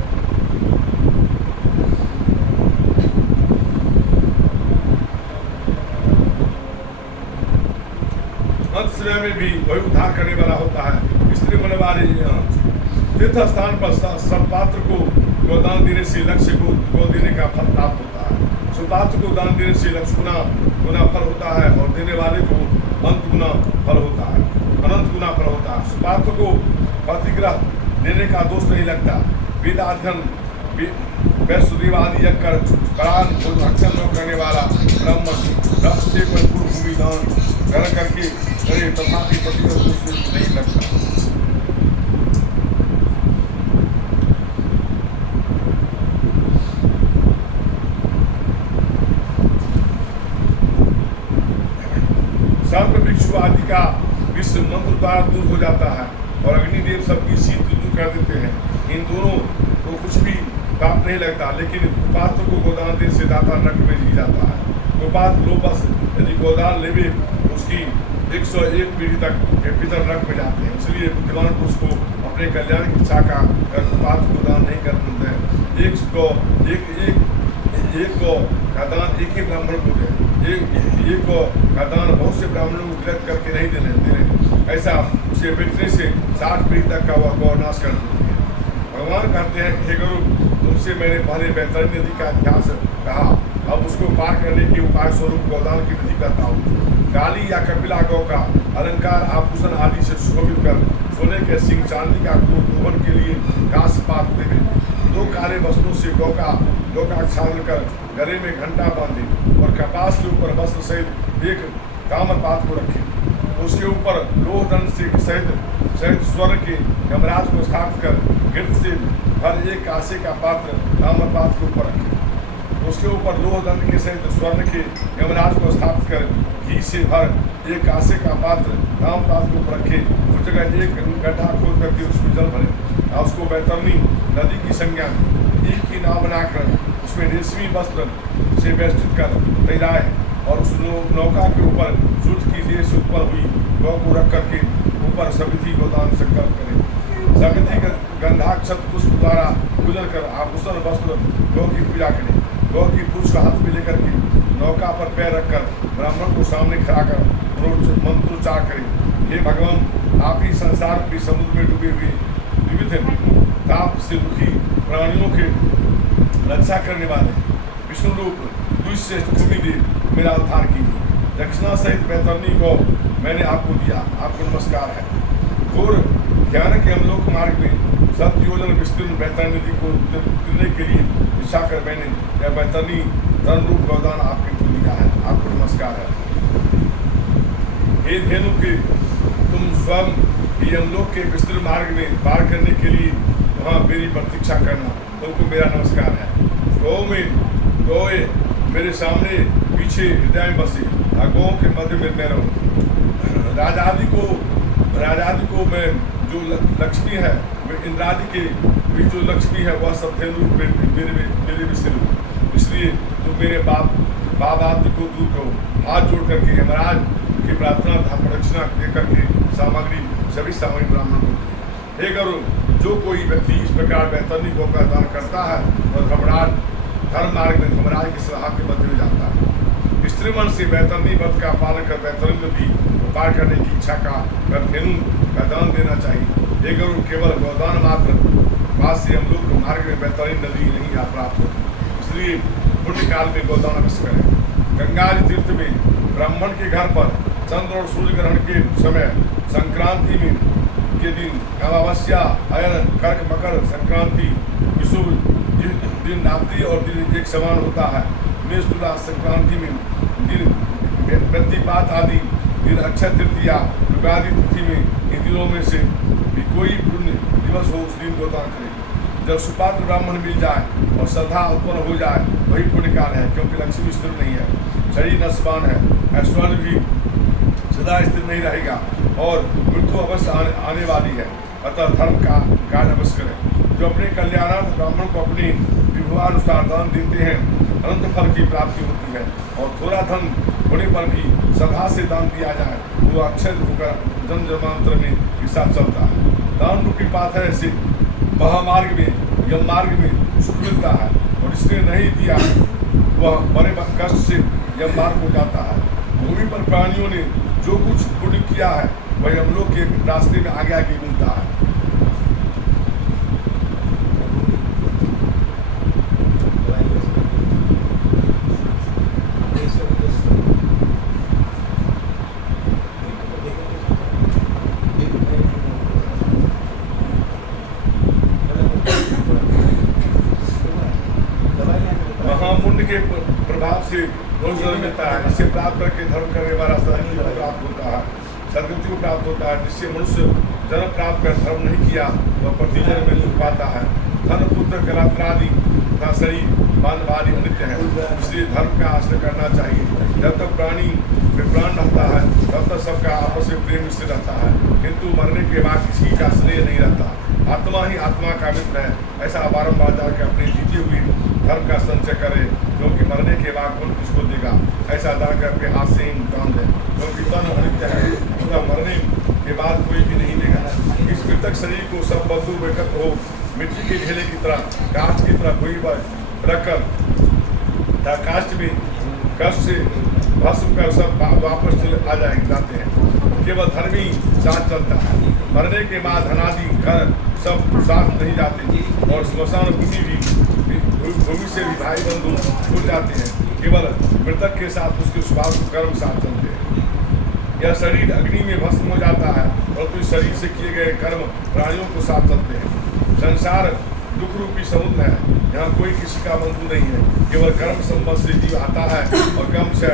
अंत समय में भी वही उद्धार करने वाला होता है। स्त्री मन वाले तीर्थ स्थान पर सत्पात्र को गोदान देने से लक्ष्य को गो देने का फल प्राप्त होता है। सुपात्र को दान देने से लक्ष्य गुना फल होता है और देने वाले को अनंत गुना फल होता है। सुपात्र को प्रतिग्रह देने का दोष नहीं लगता। वेदाध्ययन वैष्णदेव आदि यज्ञ कर प्राण अक्षर न करने वाला ब्राह्मण रक्त से परिपूर्ण भूमि दान ग्रहण करके करे तथापि प्रतिग्रह दोष नहीं लगता। सर्प भिक्षु आदि का विश्व मंत्र द्वारा दूर हो जाता है और अग्निदेव सबकी शीत दूर कर देते हैं। इन दोनों को कुछ भी पाप नहीं लगता, लेकिन कुपात्र को गोदान देने से दाता नरक में ली जाता है। कुपात्र लोभस यदि गोदान लेवे उसकी 101 पीढ़ी तक पितर नरक में जाते हैं। इसलिए बुद्धिमान पुरुष को अपने कल्याण की इच्छा का कुपात्र को दान नहीं करते हैं। एक गौ का दान एक ही ब्राह्मण को दे, एक गौ का दान बहुत से ब्राह्मणों को विलत करके नहीं देने ऐसा उसे बेचने से 60 पीढ़ी तक का वह गौ नाश कर देती है। भगवान कहते हैं हे गुरु, तुमसे मैंने पहले बैतरणी नदी का इतिहास कहा, अब उसको पार करने के उपाय स्वरूप गौदान की विधि करता हूँ। काली या कपिला गौ का अलंकार आभूषण आदि से सुशोभित कर सोने के सिंह चांदी का गोवन के लिए घास पात देवे। 2 काले वस्त्रों से गौ का आच्छादन कर गले में घंटा बांधे और कपास के ऊपर वस्त्र सहित एक ताम्रपात्र को रखे उसके ऊपर लोह दंड से सहित स्वर्ण के यमराज को स्थापित कर गिरद से भर एक कांसे का पात्र ताम्रपात्र के ऊपर रखे। उसके ऊपर लोह दंड के सहित स्वर्ण के यमराज को स्थापित कर घी से भर एक कांसे का पात्र ताम्रपात्र के ऊपर रखे। उस जगह एक गड्ढा खोद करके उसमें जल भरे और उसको बैतरनी नदी की संज्ञा ईख की नाव बनाकर उसमें रेशमी वस्त्र से वेष्टित कर तैराए और उस नौका के ऊपर सूर्य की रेस उत्पन्न हुई गौ को रख करके ऊपर समिति गोदान संकल्प करें। समिति गंधाक्षत पुष्प द्वारा गुजर कर आभूषण वस्त्र गौ की पूजा करें। गौ की पूछ का हाथ में लेकर के नौका पर पैर रखकर ब्राह्मण को सामने खड़ा कर मंत्रोच्चार करें। हे भगवान, आप ही संसार के समुद्र में डूबे हुए विविध ताप से दुखी प्राणियों के रक्षा करने वाले विष्णु रूप दुष्य भूमि देव मेरा उद्धार कीजिए। दक्षिणा सहित बैतरनी को मैंने आपको दिया, आपको नमस्कार है। घोर ज्ञान के अमलोक मार्ग में 7 योजन विस्तीर्ण बैतरणी नदी को उतरने के लिए इच्छा कर मैंने यह बैतरणी धन रूप गोदान आपके को दिया है, आपको नमस्कार है। हे धेनु के तुम स्वयं ही यमलोक के विस्तृत मार्ग में पार करने के लिए वहाँ मेरी प्रतीक्षा करना, तुमको मेरा नमस्कार है। गौए मेरे सामने पीछे हृदय में बसे, गौ के मध्य में मैं रहूँ। राजादि को मैं जो लक्ष्मी है, वे इंद्रादि के भी जो लक्ष्मी है वह सब धेनु मेरे में सिर हो। इसलिए तुम मेरे बाप आदि को दूर करो। हाथ जोड़ करके यमराज की प्रार्थना तथा प्रदक्षिणा दे करके सभी सामग्री ब्राह्मण को। हे करुण, जो कोई व्यक्ति इस प्रकार बैतरनी गौ का दान करता है वह धर्म मार्ग में धर्मराज की सलाह के मध्य में जाता है। स्त्रीमण से बैतरनी व्रत का पालन कर बैतरनी नदी पार करने की इच्छा का धेनु का दान देना चाहिए। हे करुण, केवल गौदान मात्र पास से हम लोग मार्ग में बैतरनी नदी नहीं आ प्राप्त होती, इसलिए पुण्य काल में गौदान अवश्य करें। गंगा तीर्थ में ब्राह्मण के घर पर चंद्र और सूर्य ग्रहण के समय संक्रांति में के दिन अमावस्या अयन कर्क मकर संक्रांति विषुव दिन रात्रि और दिन एक समान होता है। मेष तुला संक्रांति में दिन प्रतिपात आदि दिन अक्षय तृतीया युगादि तिथि में इन दिनों में से भी कोई पुण्य दिवस हो उस दिन गोदान करें। जब सुपात्र ब्राह्मण मिल जाए और श्रद्धा उत्पन्न हो जाए वही पुण्य काल है, क्योंकि लक्ष्मी स्थिर नहीं है, शरीर नस्वान है, ऐश्वर्य भी सदा स्थिर नहीं रहेगा और मृत्यु अवश्य आने वाली है। अतः धर्म का कार्य अवश्य करें। जो अपने कल्याणार्थ ब्राह्मण को अपने विभवानुसार दान देते हैं अनंत फल की प्राप्ति होती है, और थोड़ा धन होने पर भी श्रद्धा से दान दिया जाए वो अक्षय होकर जन्म जन्मांतर में हिस्सा चलता है। दान रूपी पात्र से महामार्ग में यम मार्ग में सुख मिलता है, और इसने नहीं दिया वह बड़े कष्ट से यम मार्ग हो जाता है। भूमि पर प्राणियों ने जो कुछ पुण्य किया है वही हम लोग के रास्ते में आगे आगे मिलता है। महापुण्य के प्रभाव से रोजगार मिलता है, इससे प्राप्त करके धर्म करने वाला सदगति को प्राप्त होता है, सदगति को प्राप्त होता है। जिससे मनुष्य जन्म प्राप्त कर धर्म नहीं किया वह प्रतिजन्म में दुख पाता है। धन पुत्र कलात्रादि तथा शरीर मानवादि अनित्य है, इसलिए धर्म का आश्रय करना चाहिए। जब तक प्राणी में प्राण रहता है तब तक सबका आपस में प्रेम से रहता है, किंतु मरने के बाद किसी का स्नेह नहीं रहता। आत्मा ही आत्मा का मित्र है, ऐसा बारम्बार जाकर अपने जीते हुए धर्म का संचय करे, क्योंकि मरने के बाद कौन किसको देगा। ऐसा जाकर अपने हाथ से ही नुकसान दे, क्योंकि तन अनित्य है, उसका मरने के बाद कोई भी नहीं देगा। इस मृतक शरीर को सब बंधु एकत्र हो मिट्टी के ढेले की तरह काष्ठ की तरह भूमि पर रखकर काष्ठ में कष्ट से भस्म कर सब वापस आ जाते हैं। केवल धर्मी साथ चलता है। मरने के बाद धनादि घर सब साथ नहीं जाते, और स्मशान भूमि से भी भाई बंधु भूल जाते हैं। केवल मृतक के साथ उसके स्वभाव कर्म साथ चलते हैं। यह शरीर अग्नि में भस्म हो जाता है, और तो शरीर से किए गए कर्म प्राणियों को साथ चलते हैं। संसार दुख रूपी समुद्र है, यहाँ कोई किसी का बंधु नहीं है। केवल कर्म संबंध से जीव आता है और कर्म से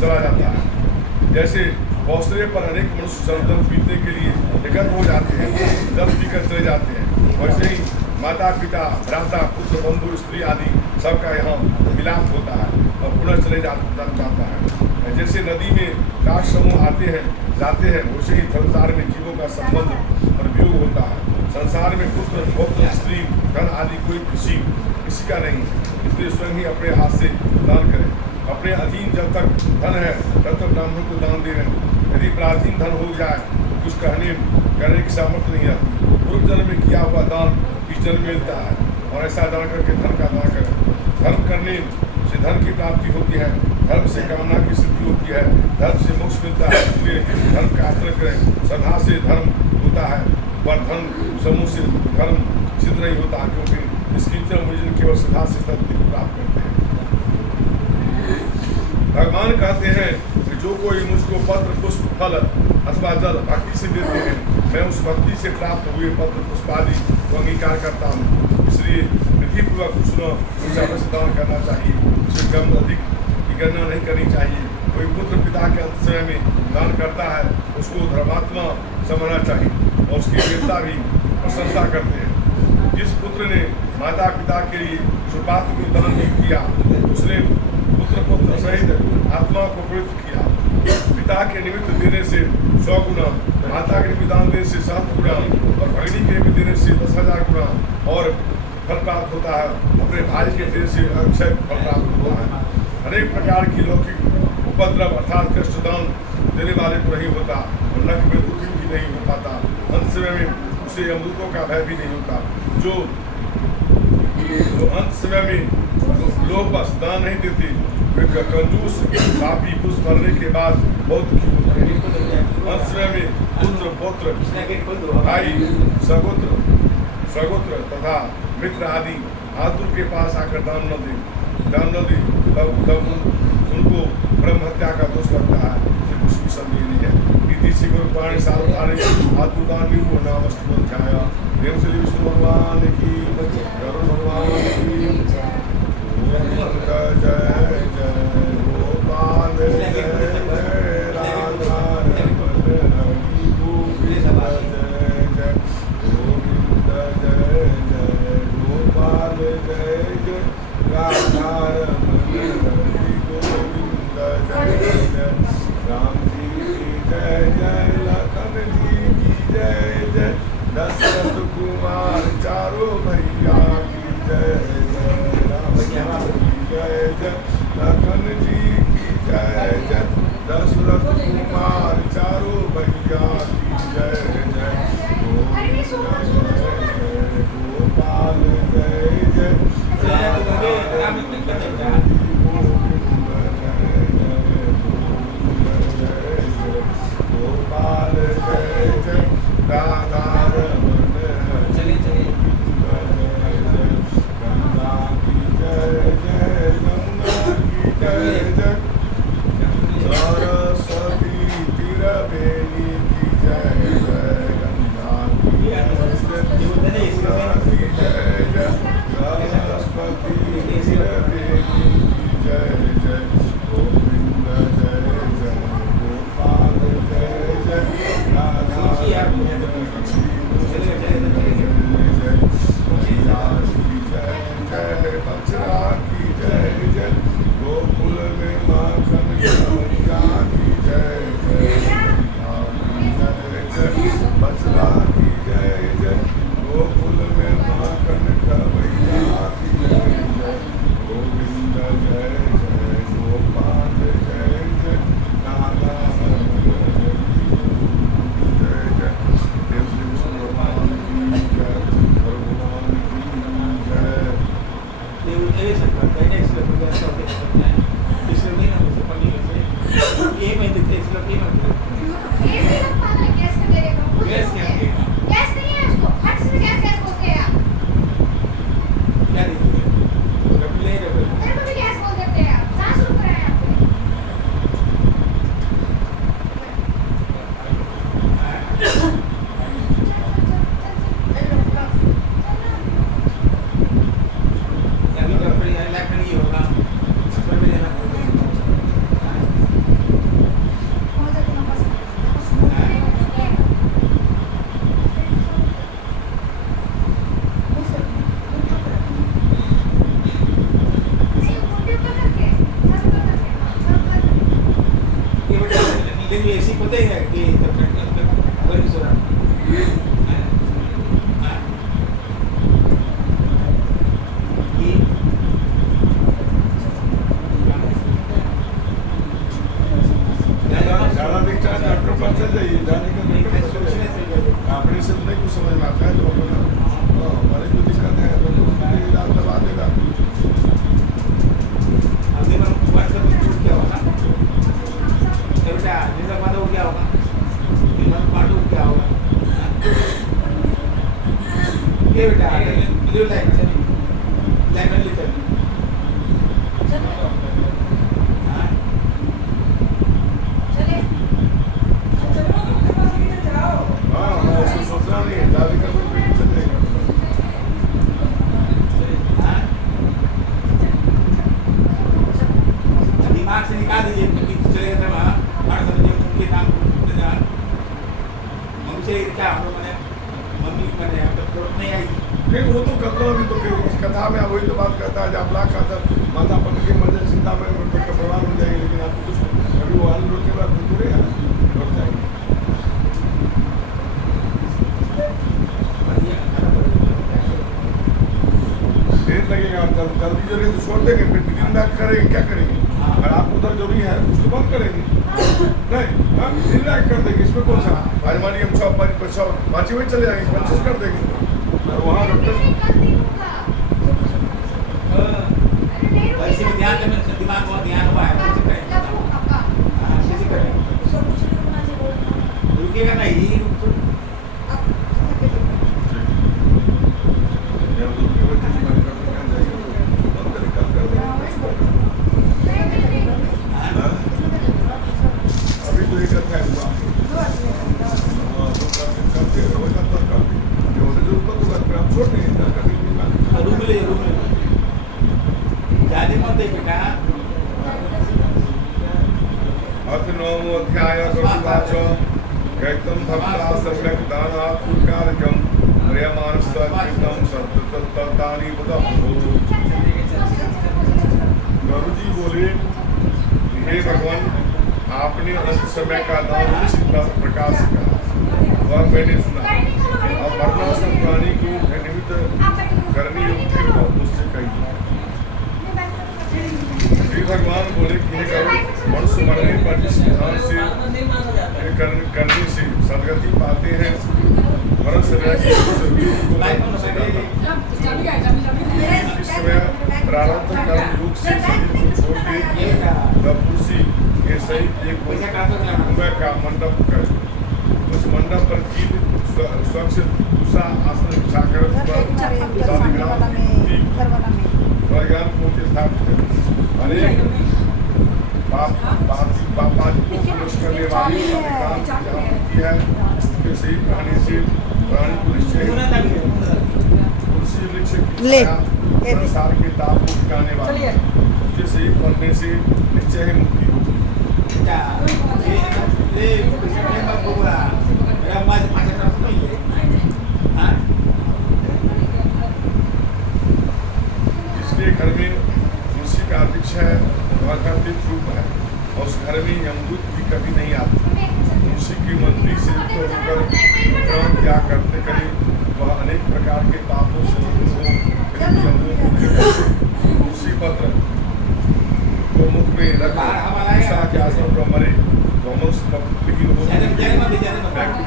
चला जाता है। जैसे पौसरे पर अनेक मनुष्य जल पीने के लिए एकत्र हो जाते हैं, जल पीकर चले जाते हैं। वैसे ही माता पिता भ्राता पुत्र बंधु स्त्री आदि सबका यहाँ मिलाप होता है और पुनः चले जाता है। जैसे नदी में काश समूह आते हैं जाते हैं, वैसे ही संसार में जीवों का संबंध और वियोग होता है। संसार में पुत्र पौत्र स्त्री धन आदि कोई किसी का नहीं, इसलिए स्वयं ही अपने हाथ से दान करें। अपने अधीन जब तक धन है तब तक ब्राह्मणों को दान दे रहे हैं। यदि पराधीन धन हो जाए तो कुछ करने की सामर्थ्य नहीं आती। पूर्व जन्म में किया हुआ दान इस जन्म में मिलता है और ऐसा दान करके धन का दान करें। धर्म करने से धन की प्राप्ति होती है, धर्म से कामना की सिद्धि होती है, धर्म से मोक्ष मिलता है। इसलिए धर्म का आचरण करें। श्रद्धा से धर्म होता है पर धन समूह से धर्म सिद्ध नहीं होता, क्योंकि इसकी मुझे केवल श्रद्धा से सत्य प्राप्त करते हैं। भगवान कहते हैं कि जो कोई मुझको पत्र पुष्प फल अथवा जल भक्ति से देते हैं, मैं उस भक्ति से प्राप्त हुए पत्र पुष्प आदि को अंगीकार करता हूँ। इसलिए विधिपूर्वक उनसे अवश्य दान करना चाहिए। उसे कम अधिक की गणना नहीं करनी चाहिए। कोई पुत्र पिता के समय में दान करता है, उसको धर्मात्मा समझना चाहिए और उसकी वीरता भी प्रशंसा करते हैं। जिस पुत्र ने माता पिता के लिए सुपात्र को दान नहीं किया, उसने पुत्र सहित आत्मा को पवित्र किया। पिता के निमित्त देने से 100 गुना, माता के निमित्त दान देने से 7 गुना और भगिनी के निमित्त देने से 10,000 गुना और फल प्राप्त होता है। अपने भाई के देने से अक्षय फल प्राप्त होता है। अनेक प्रकार की लौकिक उपद्रव अर्थात कष्ट दान देने वाले को नहीं होता और नख में दुखी भी नहीं हो पाता। अंत समय में उसे अमृतों का भय भी नहीं होता। जो अंत समय में लोग बस दान नहीं देते, वे कंजूस पापी पुरुष मरने के बाद बहुत दुखी होते हैं। अंत समय में पुत्र पौत्र भाई सगोत्र तथा मित्र आदि आतुर के पास आकर दान न दे तब उनको ब्रह्म हत्या का दोष लगता है। कुछ भी संदेह नहीं है। इति श्री गुरु पुराण सावधानी आत्मदान को नाम अष्टोध्याय। प्रेम से विष्णु भगवान की, गरुड़ भगवान की जय जय गोपाल जय जय राधा रमण हरि गोविंद जय जय गोविंद जय जय गोपाल जय जय राधा रमण हरि गोविंद जय जय राम जी की जय जय लखन जी की जय जय दशरथ कुमार चारों भैया की जय जय राम जय जय लखन जी की जय जय दशरथ कुमार चारों भैया की जय जय गोपाल जय जय गोपाल जय जय राधा रमण गंगा की जय जय गंगा की जय जय सरस्वती तिरबेनी की जय जय गंगा की जय जय सरस्वती तिरबेनी की जय जय गोविंद जय जय गोपाल जय जय राधा बचरा की जय जय गोकुल में माखन गौरिया की जय जय बचरा की जय जय गोकुल में सोते ही है कि जब अगर भी सो रहा ज़्यादा दिखता है डॉक्टर के पास चल जाइए, जाने का अपने से नहीं कुछ समझ में आता है तो हमारे को दिक्कत है तो इलाज दबा देगा। अभी मैं बात कर क्या होगा बेटा जिसका बात हो क्या होगा जिसका बात हो क्या होगा ये बेटा ब्लू लाइन ले चल दिमाग से निकाल दीजिए चले गए उनके नाम मम्मी से क्या हम लोग मम्मी मैंने हम तक प्लॉट नहीं आई नहीं वो तो करता अभी तो फिर इस कथा में वही तो बात करता है जब लाख खाता माता पट के मजे चिंता में प्रभाव हो जाएगी लेकिन आपको कुछ अभी वो आलू रोटी के बाद पूरे रुक जाएंगे। देर लगेगा जल्दी जल्दी तो छोड़ देंगे फिर दिन रात करेंगे क्या करेंगे अगर आपको उधर जरूरी है उसको बंद करेंगे नहीं हम दिन रात कर देंगे इसमें कौन सा आज मान लीजिए हम 5 बजे चले जाएंगे 25 कर देंगे और वहाँ डॉक्टर वैसे भी ध्यान देना दिमाग बहुत ध्यान हुआ है कैसे करें रुकिएगा नहीं अभी तो एक अच्छा हुआ छोड़ देंगे रूम ले ज्यादा मत दे बेटा अथ नवमो अध्याय गरुवाच कैतम भक्ता सम्यक् दानात् कारकं प्रियमानस्त्वं सत्ततानि वदन्तु। गुरु जी बोले हे भगवान आपने अंत समय का दान निश्चित प्रकाश का वह मैंने सुना और मरणासन प्राणी को निमित्त करने योग्य को मुझसे कही। श्री भगवान बोले कि हे करो मनुष्य मरने पर जिस विधान से करने से सदगति पाते हैं मरण से इस समय प्रारब्ध कर्म योग से शरीर को छोड़ के तब उसी के सहित एक कुएं का मंडप कर उस मंडप पर जीव स्वच्छ दूसरा आसन बिछाकर वरगान को के साथ अनेक बापा को पुरुष करने वाली काम की है उसके सही प्राणी से प्राणी को निश्चय तुलसी वृक्ष की संसार के ताप को मिटाने वाली उसके सही पढ़ने से निश्चय ही मुक्ति होगी। इसलिए घर में तुलसी का वृक्ष है वह घर दिव्य रूप है और उस घर में यमदूत भी कभी नहीं आते। तुलसी की मंत्री से होकर कर्म क्या करते करे वह अनेक प्रकार के पापों से तुलसी पत्र को मुख में रख के आसन पर मरे तो मनुष्य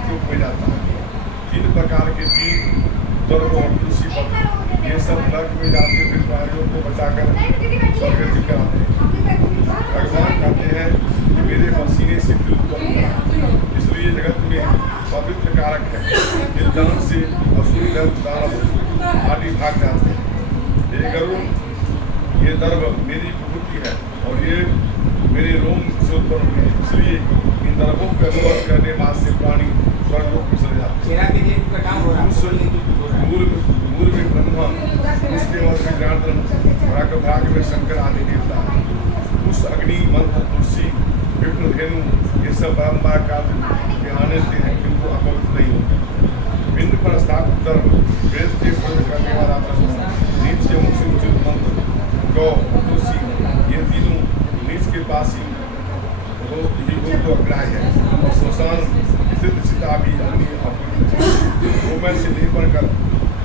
रूप में जाता है। 3 प्रकार के 3 दुर्ग और तुलसी पत्र ये सब नरक में जाते फिर प्राणियों को बचाकर स्वर्गति कराते हैं। भगवान कहते हैं कि मेरे पसीने से दिल करूँगा इसलिए जगत में पवित्र कारक है। दिल दान से असुर दान आदि भाग जाते हैं। ये गरुड़ ये दर्भ मेरी प्रवृत्ति है और ये मेरे रोम से उत्पन्न हुए इसलिए इन दर्भों का स्पर्श करने मास से प्राणी स्वर्गलोक में चले जाते हैं। मूल में ब्रह्मा उसके बाद में जनार्दन भाग में शंकर आदि देवता उस अग्नि मंत्र तुलसी विष्णु धेनु ये सब बारम्बार काल के आने से हैं किंतु अपवित्र नहीं होते। बिंद पर स्थापित दर्भ वेद के पूर्ण करने वाला ब्रह्म नीच के मुख से उचित मंत्र गौ तुलसी ये तीनों नीच के पास ही तो अग्राह्य है और अवसान स्थित सीता भी अग्नि आपूर्ति गोमय से लेपन कर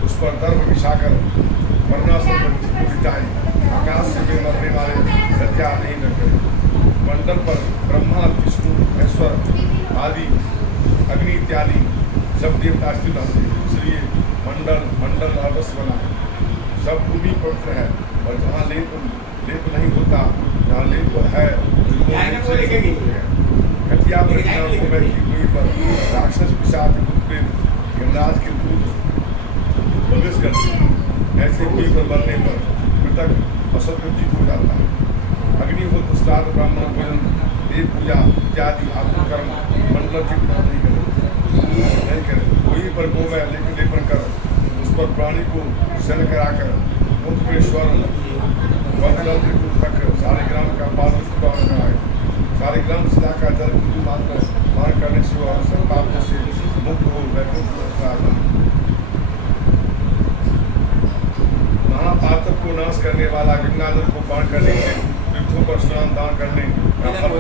उस पर दर्भ बिछाकर वरना सब बिताई आकाश से भी मरने वाले सत्या नहीं न करे मंडल पर ब्रह्मा विष्णु महेश्वर आदि अग्नि इत्यादि सब देवता स्थित रहते हैं। इसलिए मंडल अवश्य बना सब भूमि पवित्र है और जहाँ लेप नहीं होता जहाँ लेप है घटिया पर राक्षस पिशाच यमराज के दूत प्रवेश करते हैं। ऐसे भूमि पर मरने पर मृतक असत्कृति हो जाता है। अग्निहोत्र श्राद्ध ब्राह्मण भोजन देव पूजा इत्यादि आपको कर्म मंडल के बिना नहीं करें। वहीं पर गोमय लेपन कर उस पर प्राणी को शरण कराकर मुख में स्वर्ण रख सारे ग्राम का पालन कराए। सारे ग्राम सदा का जल मात्र पान करने से और सब पापों से मुक्त हो महापातक को नाश करने वाला गंगाजल को पान करने से तीर्थों पर स्नान दान करने का फल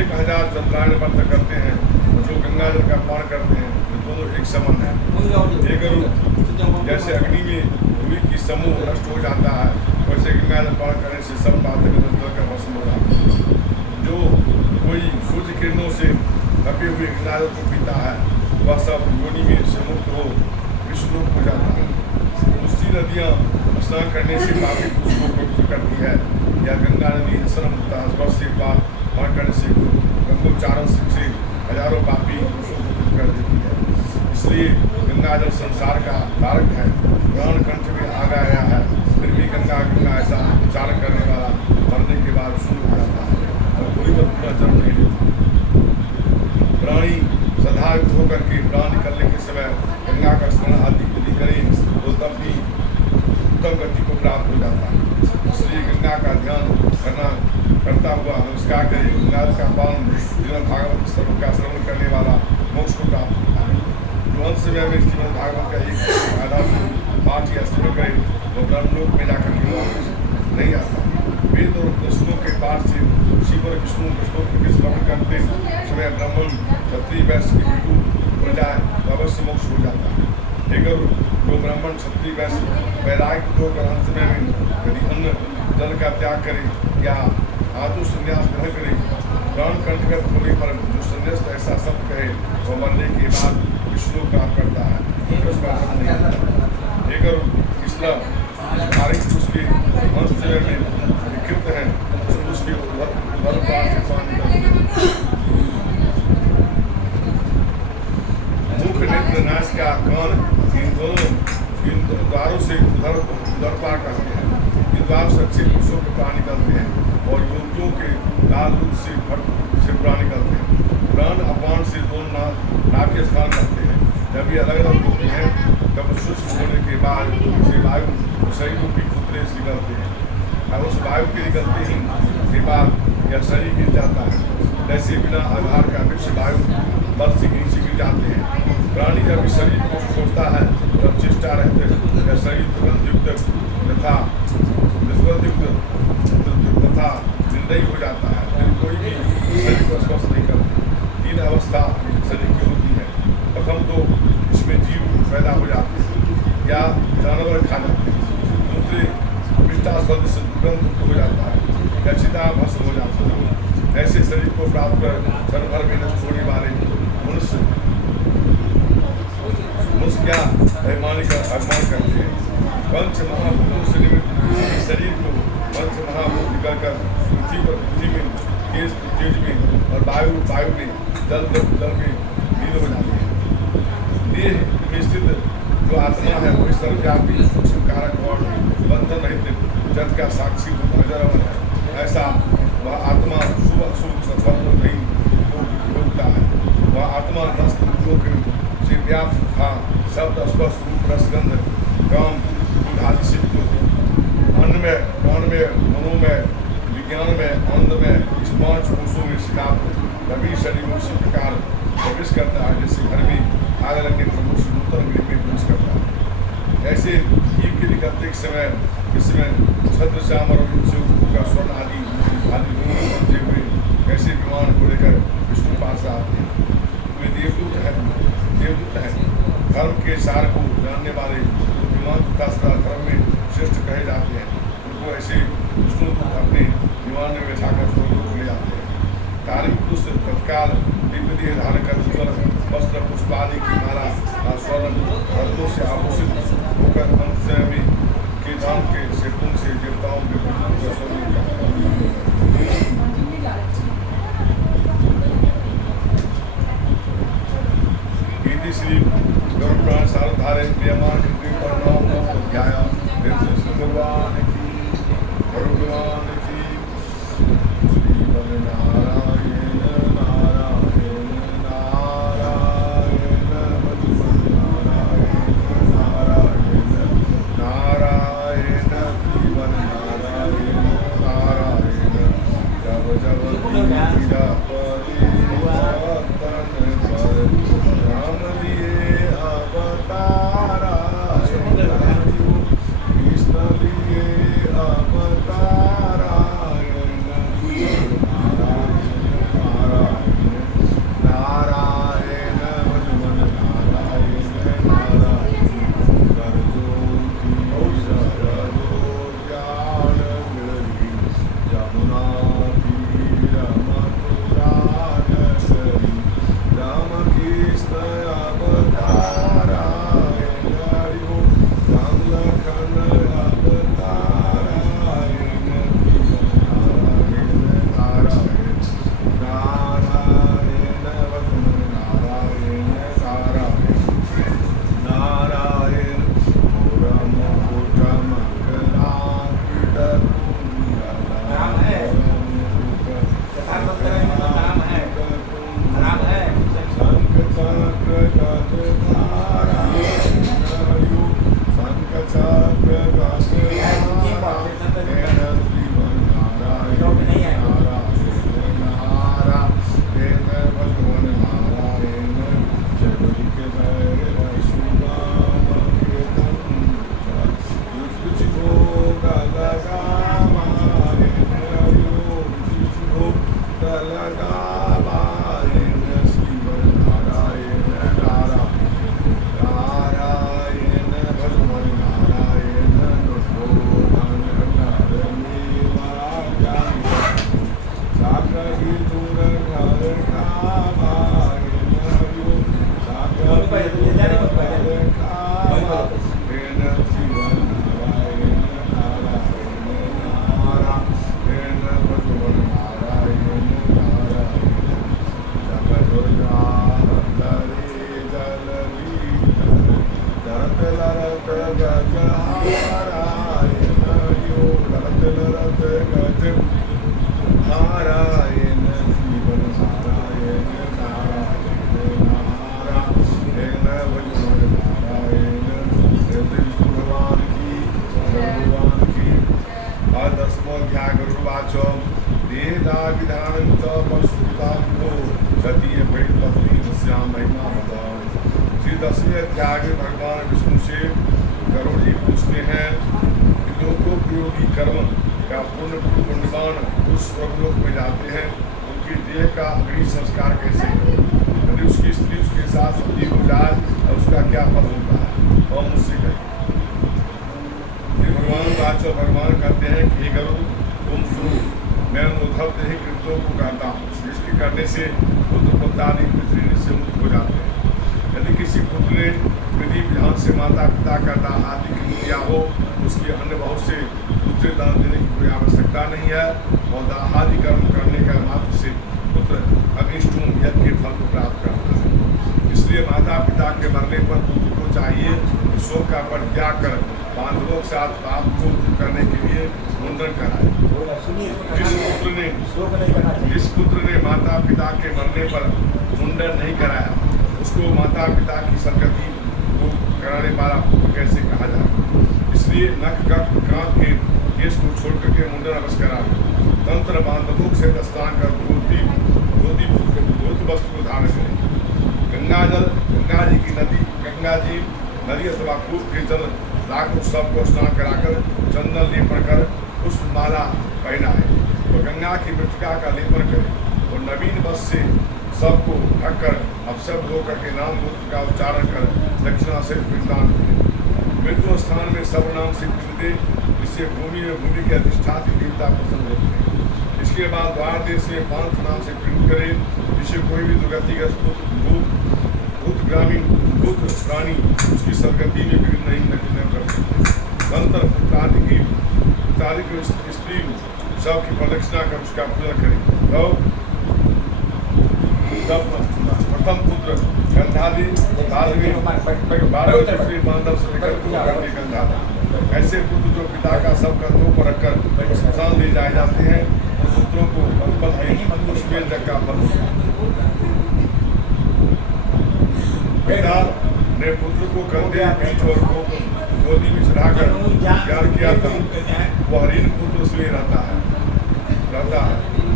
1000 चंद्रायण व्रत करते हैं जो गंगाजल का पान करते हैं दोनों एक समान है। जैसे अग्नि में भूमि की समूह नष्ट हो जाता है वैसे गंगाजल पान करने से सब पातक जल का भस्म हो जाता है। जो कोई सूर्य किरणों से ढके हुए गंगाजल को पीता है वह सब योनि में से मुक्त हो विष्णु हो जाता है। दूसरी नदियाँ स्नान करने से पापी पुरुष को पवित्र करती है या गंगा नदी स्नान होता है स्पर्श से पान करने से गंगोच्चारण से हजारों पापी पुरुषों को पवित्र कर देती है। इसलिए गंगाजल संसार का तारक है। पुराण कंठ में आ गया है फिर भी गंगा ऐसा उच्चारण करने वाला मरने के बाद शुरू हो जाता है और कोई बात पूरा जन्म नहीं लेता। प्राणी सदायुक्त होकर के प्राण निकलने के समय गंगा का स्मरण आदि यदि करें तो तब भी उत्तम गति को प्राप्त हो जाता है। इसलिए गंगा का ध्यान करता हुआ नमस्कार करें। गंगा का पावन श्रीमद् भागवत का श्रवण करने वाला मोक्ष को प्राप्त होता है। जो अंत समय में श्रीमद् भागवत का एक आधार पाठ या श्रवण करे वो ब्रह्मलोक में जाकर के वापस नहीं आता। वेद और दर्शनों के पाठ से शिव और विष्णु के स्तोत्र के श्रवण करते समय ब्राह्मण क्षत्रिय वैश्य की मृत्यु हो जाए तो अवश्य मोक्ष हो जाता है। लेकिन जो ब्राह्मण क्षत्रिय वैश्य वैराग्य होकर अंत समय में यदि अन्न जल का त्याग करे या आतु संन्यास ग्रहण करे प्राण कंठगत होने पर जो संन्यास ऐसा शब्द कहे वो मरने के बाद विष्णु प्राप्त करता है। इसलिए उसके अंश में विकृत है उसके मुख नेत्र नाश का कान इन द्वारों से उधर पार करते हैं। इन द्वार से अच्छे पुरुषों के प्राण निकलते हैं और योगियों के लाल रूप से फट से प्राण निकलते हैं। प्राण अपान से दोनों नाभ के स्थान करते हैं। जब ये अलग अलग होते हैं तब शुष्क होने के बाद से वायु शरीर रूपी पुतले से निकलते हैं और उस वायु के निकलते ही के बाद यह शरीर गिर जाता है। जैसे बिना आधार का वृक्ष वायु बल से नीचे गिर जाते हैं। प्राणी जब शरीर को छोड़ता है तब चेष्टा रहते हैं यह शरीर दुर्गंधयुक्त तथा तथा निर्दयी हो जाता है। फिर कोई भी शरीर को स्पर्श नहीं करते। 3 अवस्था शरीर की होती है। प्रथम तो इसमें जीव पैदा हो जाते हैं या जानवर खा जाते हैं। दूसरे विष्टा सदृश दुर्गंध हो जाता है या चिता भस्म हो जाता है। ऐसे शरीर को प्राप्त कर क्षण भर में नष्ट होने वाले मनुष्य क्या अभिमानी का अभिमान करते हैं। पंच महाभूतों से निर्मित शरीर को पंच महाभूत निकलकर पृथ्वी में तेज में और वायु में जल में लीन हो जाते हैं। देह में स्थित जो आत्मा है वही सर्वव्यापी सूक्ष्म कारक और बंधन रहित जगत का साक्षी नजर है। ऐसा वह आत्मा शुभ अशुभ फल नहीं भोगता है। वह आत्मा 10 इंद्रियों से व्याप्त था। शब्द स्पर्श रूप रसगंध काम आदि से अन्न में प्राण में मनो में विज्ञान में आनंद में इस 5 कोषों में शिकाप कभी शरीर में उसी प्रकार प्रवेश करता है जैसे घर में आग लगने पर मनुष्य नूतन गृह में प्रवेश करता है। ऐसे जीव के निकलते एक समय इसमें छत्र श्याम और का स्वर्ण आदि बनते हुए कैसे विमान को लेकर विष्णु पास आते हैं। वे देवदूत है, धर्म के सार को जानने वाले विमान तथा धर्म में श्रेष्ठ कहे जाते हैं। उनको ऐसे विष्णु अपने विमान में बैठाकर स्वर्ग ले जाते हैं। धार्मिक पुरुष तत्काल दिव्य देह धारण कर उज्ज्वल वस्त्र पुष्प आदि की माला स्वर्ण रत्नों से आभूषित होकर अंत में के धाम के से कुंभ से देवताओं के गीति श्री गरुड़ प्राण सारधारे प्रियमान कृति पर नाम अध्याय भगवान की भगवान की श्री नारायण नारायण नारायण नारायण नारायण जीवन नारायण नारायण जब जब पीड़ा परिवर्तन पर राम लिए अवतारा कृष्ण लिए अवतारा नारायण भगवान नारायण नारायण यमुना तीर मथुरा नगरी राम कृष्ण अवतारा राम लखन अवतारा नारायण भगवान नारायण नारायण पुरम पुटम राम है राम है राम है शंख चक्र गदाधारा शंख चक्र गदाधारा जीवन नारायण नारायण भगवान नारायण जगत के भैरव सुदाम के कुछ भोग लगा लगा नारायण श्रीवन नारायण नारायण भगवान नारायण नोधन साकही दूर घर कामायण हरिओ साकही दूर घर कामायण श्रीवन नारायण नारायण भगवान नारायण नारायण जीवन नारायण नारायण भगवान नारायण भगवान की आज 10वां अध्याय गरुड़वाच वेदा विधान पशुताको गति पत्नी श्याम महिमा बताओ। श्री 10वें अध्याय में भगवान विष्णु से गरुड़ जी पूछते हैं कि लोकोपयोगी कर्म का पुण्यवान उस स्वर्गलोक में जाते हैं उनकी देह का अग्नि संस्कार कैसे करें, यदि उसकी स्त्री उसके साथ सती हो जाए और उसका क्या फल होता है और मुझसे कहें। भगवान कहते हैं कि हे गरुड़ तुम सुनो, मैं उद्धव देही कृत्यों को कहता हूँ। सृष्टि करने से पुत्र पुत्रादि पितृ से मुक्त हो जाते हैं। यदि किसी पुत्र ने विधि विधान से माता पिता का दाह आदि किया हो, उसके अन्य बहुत से दूसरे दान देने की कोई आवश्यकता नहीं है और दाहादि कर्म करने का मात्र से पुत्र अग्निष्टुम यज्ञ के फल को प्राप्त करता है। इसलिए माता पिता के मरने पर पुत्र को चाहिए शोक का परित्याग कर बांधवों के साथ पाप को करने के लिए मुंडन कराए। जिस पुत्र ने माता पिता के मरने पर मुंडन नहीं कराया उसको माता पिता की संगति को कराने वाला पुत्र कैसे कहा जाए। इसलिए नख कांत के केस को छोड़ करके मुंडन अवश्य करा। तंत्र बांधवों से स्नान कर धोती वस्त्र को धारण करें। गंगा जी की गंगा जी नदी अथवा कूप के जल लाख सबको स्नान कराकर चंदन लेपन कर पुष्प माला पहना है तो गंगा की मृतिका का लेपन करें। और नवीन वस्त्र से सबको ढककर अपशब्द होकर के नाम गोत्र का उच्चारण कर दक्षिणा से पिंडदान करें। मृत्यु स्थान में सब नाम से पिंड दे, इससे भूमि में भूमि के अधिष्ठात्री देवता प्रसन्न होते हैं। इसके बाद द्वार देश में पांच नाम से पिंड करें, जिससे कोई भी दुर्गतिग्रस्त भूत ग्रामीण भूत प्राणी उसकी सदगति में विघ्न नहीं कर सकते। अंतर पुत्रादि स्त्री सबकी प्रदक्षिणा कर उसका पूजन करें। और प्रथम पुत्र गंधादि बांधव से लेकर गंधादि ऐसे पुत्र जो पिता का सब कंधों पर रखकर श्मशान ले जाए जाते हैं, पुत्रों को उसमें जग का फल। पिता ने पुत्र को कंधे पीठ और गोदी में चढ़ाकर प्यार किया था, वह ऋण पुत्र से रहता है।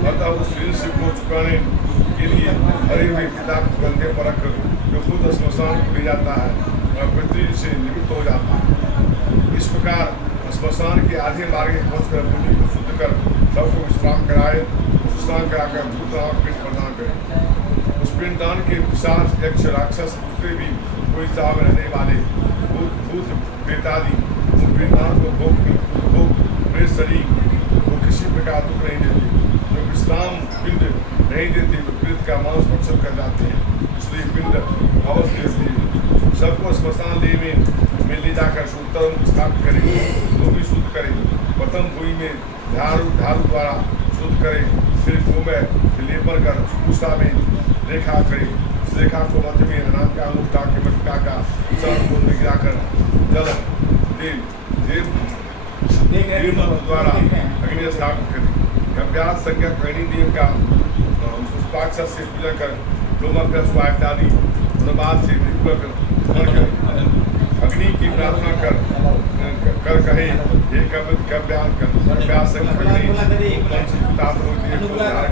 अतः उस ऋण से को चुकाने के लिए हरे हुए पिता को कंधे पर रखकर जो खुद श्मशान को ले जाता है वह पृथ्वी से निवृत्त हो जाता है। इस प्रकार श्मशान के आधे मार्ग पहुंचकर भूमि को शुद्ध कर सबको विश्राम कराए, विश्राम कराकर भूतनाथ पिंड प्रदान करें। उस पिंडदान के पिशाच यक्ष राक्षस दूसरे भी कोई साव रहने वाले भूत प्रेतादि पिंडदान को भोग प्रेत शरीर वो किसी प्रकार दुख नहीं देते। जो विश्राम पिंड नहीं देते वो प्रेत का मांस भक्षण कर जाते हैं, इसलिए पिंड अवश्य देते हैं। सबको श्मशान में ले जाकर शुद्धतम स्थापित करें, वो भी शुद्ध करें। प्रथम भूमि में ढालू द्वारा शुद्ध करें, फिर गोमय लेपन कर पूसा में रेखा करें। इस रेखा को मध्य में नाम का अंगूठा के मटका का चरण को गिराकर जल देव द्वारा अग्नि स्थापित करें। अभ्यास संज्ञा करणि देव का पुष्पाक्षर से पूजा कर लोमाभ्यास इत्यादि अनुवाद से अग्नि की प्रार्थना कर कहे हे कव्यास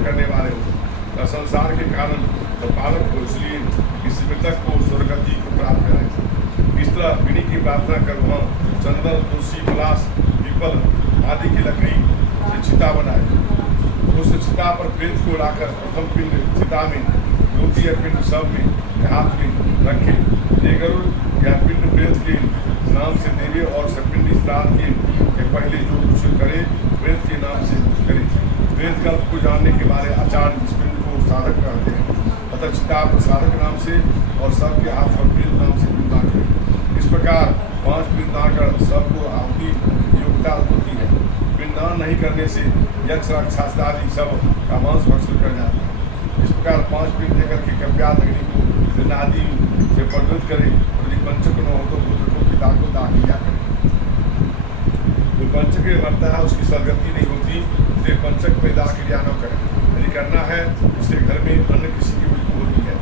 करने वाले हो, संसार के कारण पालक हो, इसलिए इस मृतक को स्वर्गति को प्राप्त कराए। इस तरह अग्नि की प्रार्थना कर वहाँ चंदन तुलसी पलाश पीपल आदि की लकड़ी से चिता बनाए। उस चिता पर प्रेत को लाकर प्रथम पिंड चिता में, द्वितीय पिंड सब में हाथ में रखे। ये गरुड़ या पिंड प्रेत के नाम से देवे और सपिंडी श्राद्ध के पहले जो कुछ करे प्रेत के नाम से करे। प्रेत कल्प को जानने के बारे आचार्य इस पिंड को साधक कहते हैं। अतः चिता पर साधक नाम से और सबके हाथ पर प्रेत नाम से पिंडदान करें। इस प्रकार 5 पिंडदान कर सबको आहुति योग्यता होती है। पिंडदान नहीं करने से यक्ष राक्षस आदि सब का मांस भक्षण कर जाता है। इस प्रकार 5 पिंड देकर के कव्यात अग्नि को दिन आदि से प्रज्वलित करें। यदि पंचक न हो तो पुत्र को पिता को दाह किया करें। जो पंचक में मरता है उसकी सदगति नहीं होती, इसलिए पंचक में दाह क्रिया न करें। यदि करना है इससे घर में अन्य किसी की मृत्यु होती है।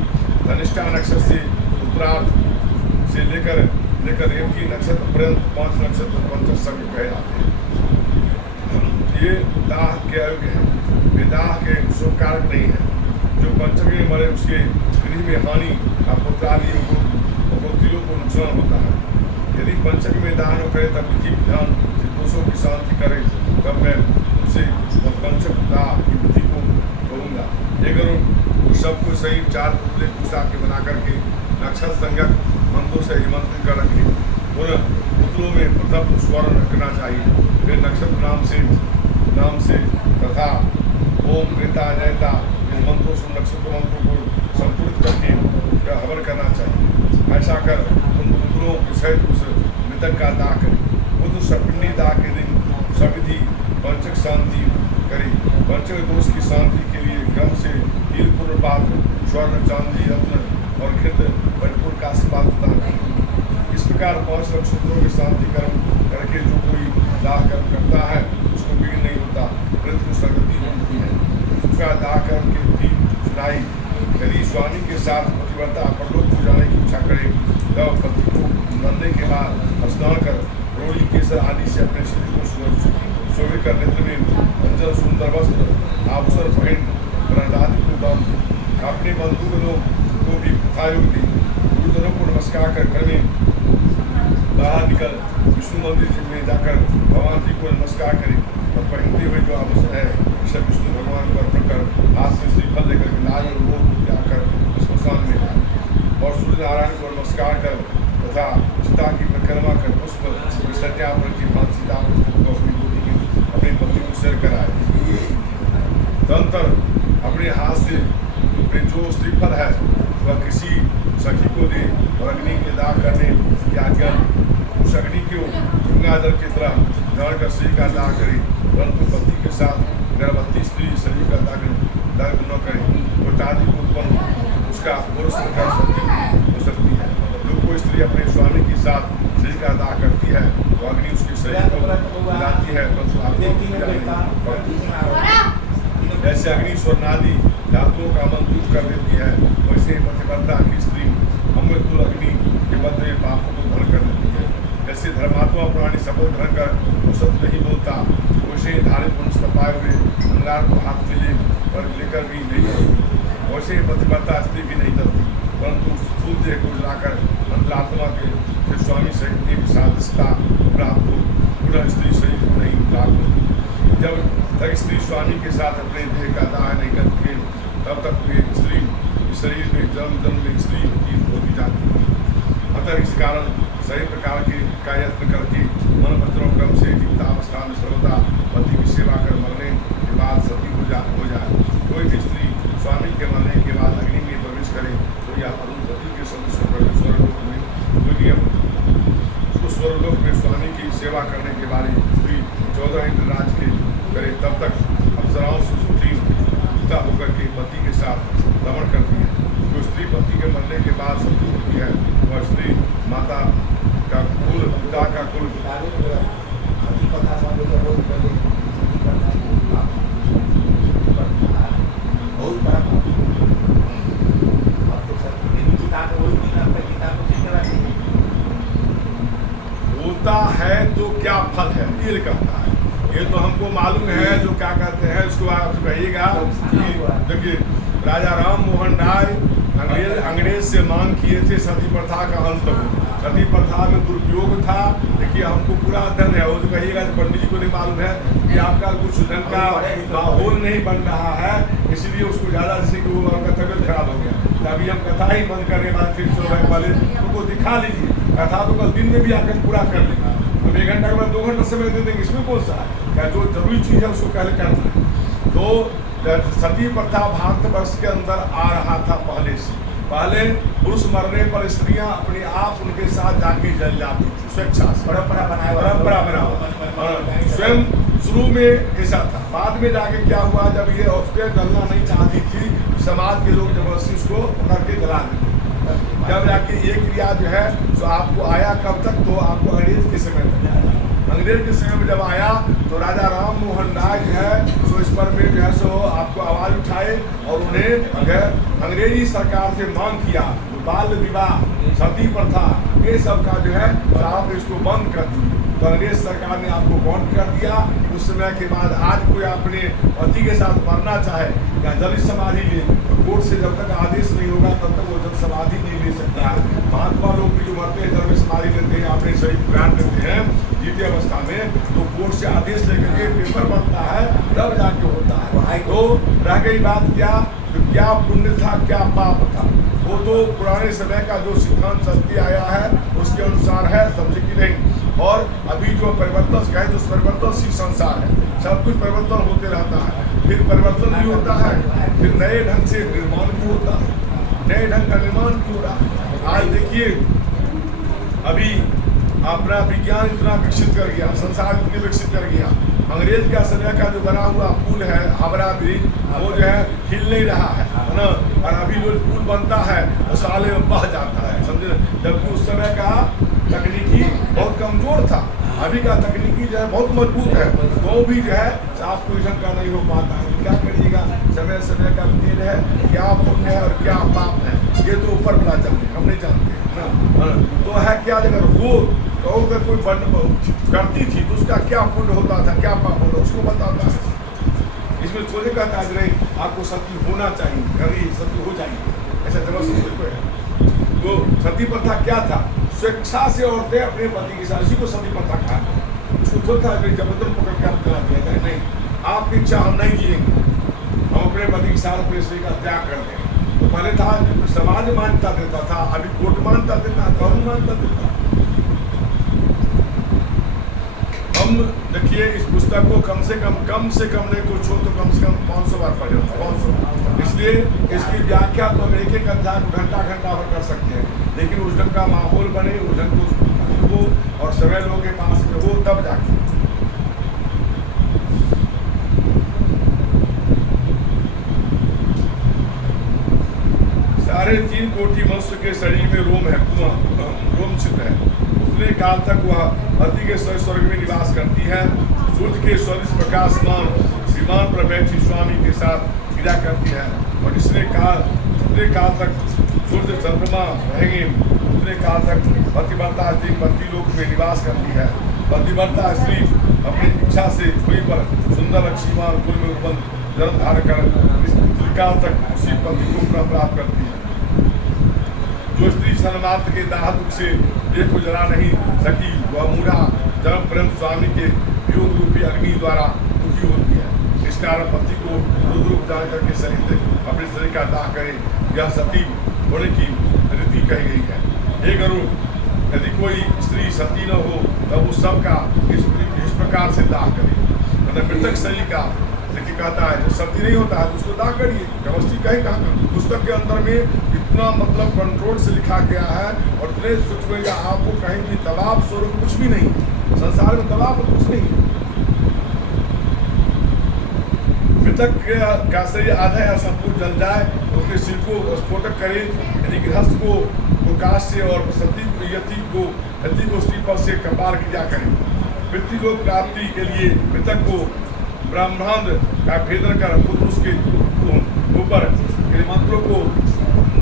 धनिष्ठा नक्षत्र से उत्तरार्ध से लेकर रेवती नक्षत्र पर्यंत 5 नक्षत्र पंचक संग कहे जाते हैं। ये दाह के अयोग्य है, वे दाह के शुभ कारक नहीं है। जो पंचक में मरे उसके गृह में हानि पुत्र आदि को नुकसान होता है। यदि पंचक में दाह न करे तब विधि विधान से दोषों की शांति करे, तब मैं उनसे पंचक दाह की विधि को कहूँगा। ये करो सबको सही 4 पुतले पूजा के बना करके नक्षत्र संज्ञक मंत्रों से हिमंत्रित कर रखें। उन पुतलों में प्रथम स्वर्ण रखना चाहिए। फिर नक्षत्र नाम से तथा ओम नेता जयता इन मंत्रों से नक्षत्र मंत्रों को संपूर्ण करके हवन करना चाहिए। ऐसा कर उन पुतलों के सहित उस मृतक का दाह करें। पुत्र सपिंडी दाह के दिन सविधि पंचक शांति करें। पंचक दोष की शांति के लिए क्रम से हीरपूर्ण पात्र स्वर्ण चांदी रत्न और घृत भरपूर का आशीर्वाद प्रदान करें। इस प्रकार 5 नक्षत्रों की शांति कर्म करके जो कोई दाह कर्म करता है उसको विघ्न नहीं होता, मृत को सदगति मिलती है। उसका दाह कर्म की विधि सुनाई। यदि स्वामी के साथ पतिव्रता परलोक को जाने की इच्छा करे तब पति को मरने के बाद स्नान कर रोड़ी केसर आदि से अपने शरीर को शोभित कर नेत्र में अंजन सुंदर वस्त्र आभूषण पहन प्रहलाद को दान दे। अपने बंधुजनों को भी प्रथायोग दी। गुरुजनों को नमस्कार कर घर में बाहर निकल विष्णु मंदिर में जाकर भगवान जी को नमस्कार करें और पहनते हुए जो आभूषण है सब विष्णु भगवान भगवान को अर्पण कर हाथ से श्रीफल लेकर के लाए और वो जाकर स्मशान में जाए और सूर्य नारायण को नमस्कार कर तथा चिता की परिक्रमा कर पुष्प विसर्जन की सीता को अपनी गोदी की अपनी पत्नी को शेयर कराए। तदंतर अपने हाथ से अपने जो श्रीफल है वह किसी सखी को दे और अग्नि के दाह करने की आज्ञा उस अग्नि को गंगा जल की तरह ग्रहण कर शरीर का दाह करे, परंतु पति के साथ गर्भवती स्त्री शरीर का दाह न करे तो आदि को उत्पन्न उसका पुरुष कर हो सकती है। जो कोई स्त्री अपने स्वामी के साथ शरीर का दाह करती है तो अग्नि उसके शरीर को मिलाती है, जैसे अग्नि स्वर्णादि धातुओं का मन दूर कर देती है वैसे पतिव्रता की स्त्री अमृतुल अग्नि के मध्य में पापों को ग्रहण कर देती है। जैसे धर्मात्मा प्राणी शपथ ग्रहण कर वो सत्य नहीं बोलता वैसे धारित मनुष्य पाए हुए अंगार को हाथ में पर लेकर भी नहीं डरती, वैसे पतिव्रता स्त्री भी नहीं डरती, परंतु स्थूल देह को जलाकर अंतरात्मा के स्वामी सहित एक सादृशता प्राप्त हो पुनः स्त्री शरीर को नहीं प्राप्त होती। जब तक स्त्री स्वामी के साथ अपने देह का दाह नहीं करती तब तक वे स्त्री शरीर में जन्म में स्त्री की होती जाती है। अतः इस कारण सही प्रकार के का यत्न करके मन वचनों क्रम से जीवितावस्था में सर्वदा पति की सेवा कर मरने के बाद सती हो जाए। कोई भी स्त्री स्वामी के मरने के बाद अग्नि में प्रवेश करे तो यह अरुण पति के सदस्य स्वर्गलोक में कोई नियम उसको स्वर्गलोक में स्वामी की सेवा करने के बाद स्त्री 14 इंद्र राज के करे तब तक अप्सराओं से स्त्री पिता होकर के पति के साथ रमण करती है। जो स्त्री पति के मरने के बाद सती होती है वह स्त्री माता का कुल पिता का कुल होता है तो क्या फल है ये कहता है। ये तो हमको मालूम है जो क्या कहते हैं उसको आप कहिएगा। देखिए राजा राम मोहन राय अंग्रेज से मांग किए थे सती प्रथा का अंत हो। सती प्रथा में दुरुपयोग था। देखिए हमको पूरा अध्ययन है वो जो कहिएगा पंडित जी को नहीं मालूम है कि आपका कुछ धन का माहौल नहीं बन रहा है इसलिए उसको ज़्यादा जैसे कि वो आपका तबियत खराब हो गया। अभी हम कथा ही बंद करने बाद फिर सुबह वाले उनको दिखा लीजिए कथा तो कल दिन में भी आकर पूरा कर लेगा। अब 1 घंटा के बाद 2 घंटा समय दे देंगे इसमें कौन सा है क्या जो जरूरी चीज़ है उसको पहले करना है। तो सती प्रथा भारतवर्ष के अंदर आ रहा था पहले पुरुष मरने पर स्त्रियां अपने आप उनके साथ जाके जल जाती थी स्वेच्छा से परंपरा बना स्वयं शुरू में ऐसा था। बाद में जाके क्या हुआ जब ये औरतें जलना नहीं चाहती थी समाज के लोग जबरदस्ती उसको पकड़ के जला देते। जब जाके ये क्रिया जो है तो आपको आया कब तक तो आपको अंग्रेज के समय में आया। अंग्रेज के समय में जब आया तो राजा राम मोहन राय जो है सो इस पर में जो है सो आपको आवाज उठाए और उन्हें अंग्रेजी सरकार से मांग किया बाल विवाह सती प्रथा ये सब का जो है आप इसको बंद कर दिए। तो अंग्रेज सरकार ने आपको बंद कर दिया। उस समय के बाद आज कोई अपने पति के साथ मरना चाहे या जल समाधि ले तो कोर्ट से जब तक आदेश नहीं होगा तब तक वो जल समाधि नहीं ले सकता है। महात्मा लोग भी जो मरते हैं जल समाधि लेते हैं अपने शरीर ज्ञान देते हैं जीते अवस्था में तो कोर्ट से आदेश लेकर के पेपर बनता है तब जाके होता है। तो रह गई बात क्या पुण्य था क्या पाप था वो तो पुराने समय का जो सिद्धांत चलती आया है उसके अनुसार है समझे कि नहीं। और अभी जो परिवर्तन कहे तो परिवर्तनशील संसार है सब कुछ परिवर्तन होते रहता है फिर परिवर्तन भी होता है फिर नए ढंग से निर्माण भी होता है नए ढंग का निर्माण भी हो रहा है। आज देखिए अभी अपना विज्ञान इतना विकसित कर गया संसार इतने विकसित कर गया अंग्रेज का समय का जो बना हुआ पुल है हावड़ा ब्रिज वो जो है हिल नहीं रहा है ना। और अभी जो पुल बनता है वो साले में बह जाता है समझे। जबकि उस समय का तकनीकी बहुत कमजोर था अभी का तकनीकी जो है बहुत मजबूत है तो भी जो है साफ पोजिशन का नहीं हो पाता है। क्या करिएगा समय समय का खेल है क्या पुण्य है और क्या पाप है ये तो ऊपर वाला जानते हम नहीं जानते। तो है क्या अगर वो तो अगर कोई करती थी तो उसका क्या पुण्य होता था क्या पाप होता उसको बताता है। इसमें सोचने का काज नहीं आपको सती होना चाहिए कभी सती हो जाएगी ऐसा जबरदस्ती कोई है। तो सती प्रथा क्या था स्वेच्छा से औरतें अपने पति के साथ इसी को सती प्रथा कहा। उसको थोड़ा था जबरदस्त पकड़ के आप करा दिया नहीं आपकी इच्छा हम नहीं जिएंगे अपने पति के साथ अपने स्त्री का त्याग कर दें। तो पहले था समाज मान्यता देता था, अभी कोर्ट मान्यता देता है, कानून मान्यता देता है। हम देखिए इस पुस्तक को कम से कम नहीं कुछ हो तो कम से कम 500 बार पढ़े होता है, 500। इसलिए इसकी व्याख्या तो हम एक अध्याय को घंटा भर कर सकते हैं, लेकिन उस ढंग का माहौल बने, उस ढंग को और समय लोगों के पास में हो तब जाके। साढ़े 3 कोटि मनुष्य के शरीर में रोम है, रोम छिद्र है। उतने काल तक वह अति के स्वर्ग में निवास करती है। सूर्य के स्वदेश प्रकाशमान विमान पर बैठी स्वामी के साथ क्रिया करती है, और जितने काल तक सूर्य चंद्रमा रहेंगे उतने काल तक पतिव्रता स्त्री पति लोक में निवास करती है। पतिव्रता स्त्री अपनी इच्छा से कोई पर सुंदर लक्ष्मीमान कुल में उत्पन्न जन्म धारण कर काल तक उसी पति को प्राप्त करती है। जो स्त्री सन्मात्र के दाह दुख से देह को जला नहीं सकी, वह मूढ़ा जन्म पर्यंत स्वामी के वियोग रूपी अग्नि द्वारा दुखी होती है। इस कारण पति को रुद्र उपचार करके सहित अपने शरीर का दाह करे, यह सती होने की रीति कही गई है। हे गरुड़, यदि कोई स्त्री सती न हो तब उस सब का इस प्रकार से दाह करे। मतलब मृतक शरीर का देखिए कहता है जो सती नहीं होता है तो उसको दाह करिए। व्यवस्थित कहीं कहाँ पुस्तक के अंदर में इतना मतलब कंट्रोल से लिखा गया है, और इतने सूक्ष्म या आपको कहीं भी दबाव स्वरूप कुछ भी नहीं है, संसार में दबाव कुछ नहीं है। मृतक का शरीर आधा या संपूर्ण जल जाए तो उसके सिर को स्फोटक करे। यदि गृहस्थ को काश से और यति को स्त्री पर से कपार क्रिया करे। पृथ्वीलोक प्राप्ति के लिए मृतक को ब्रह्मांड का भेदन कर पुत्र उसके ऊपर मंत्रों को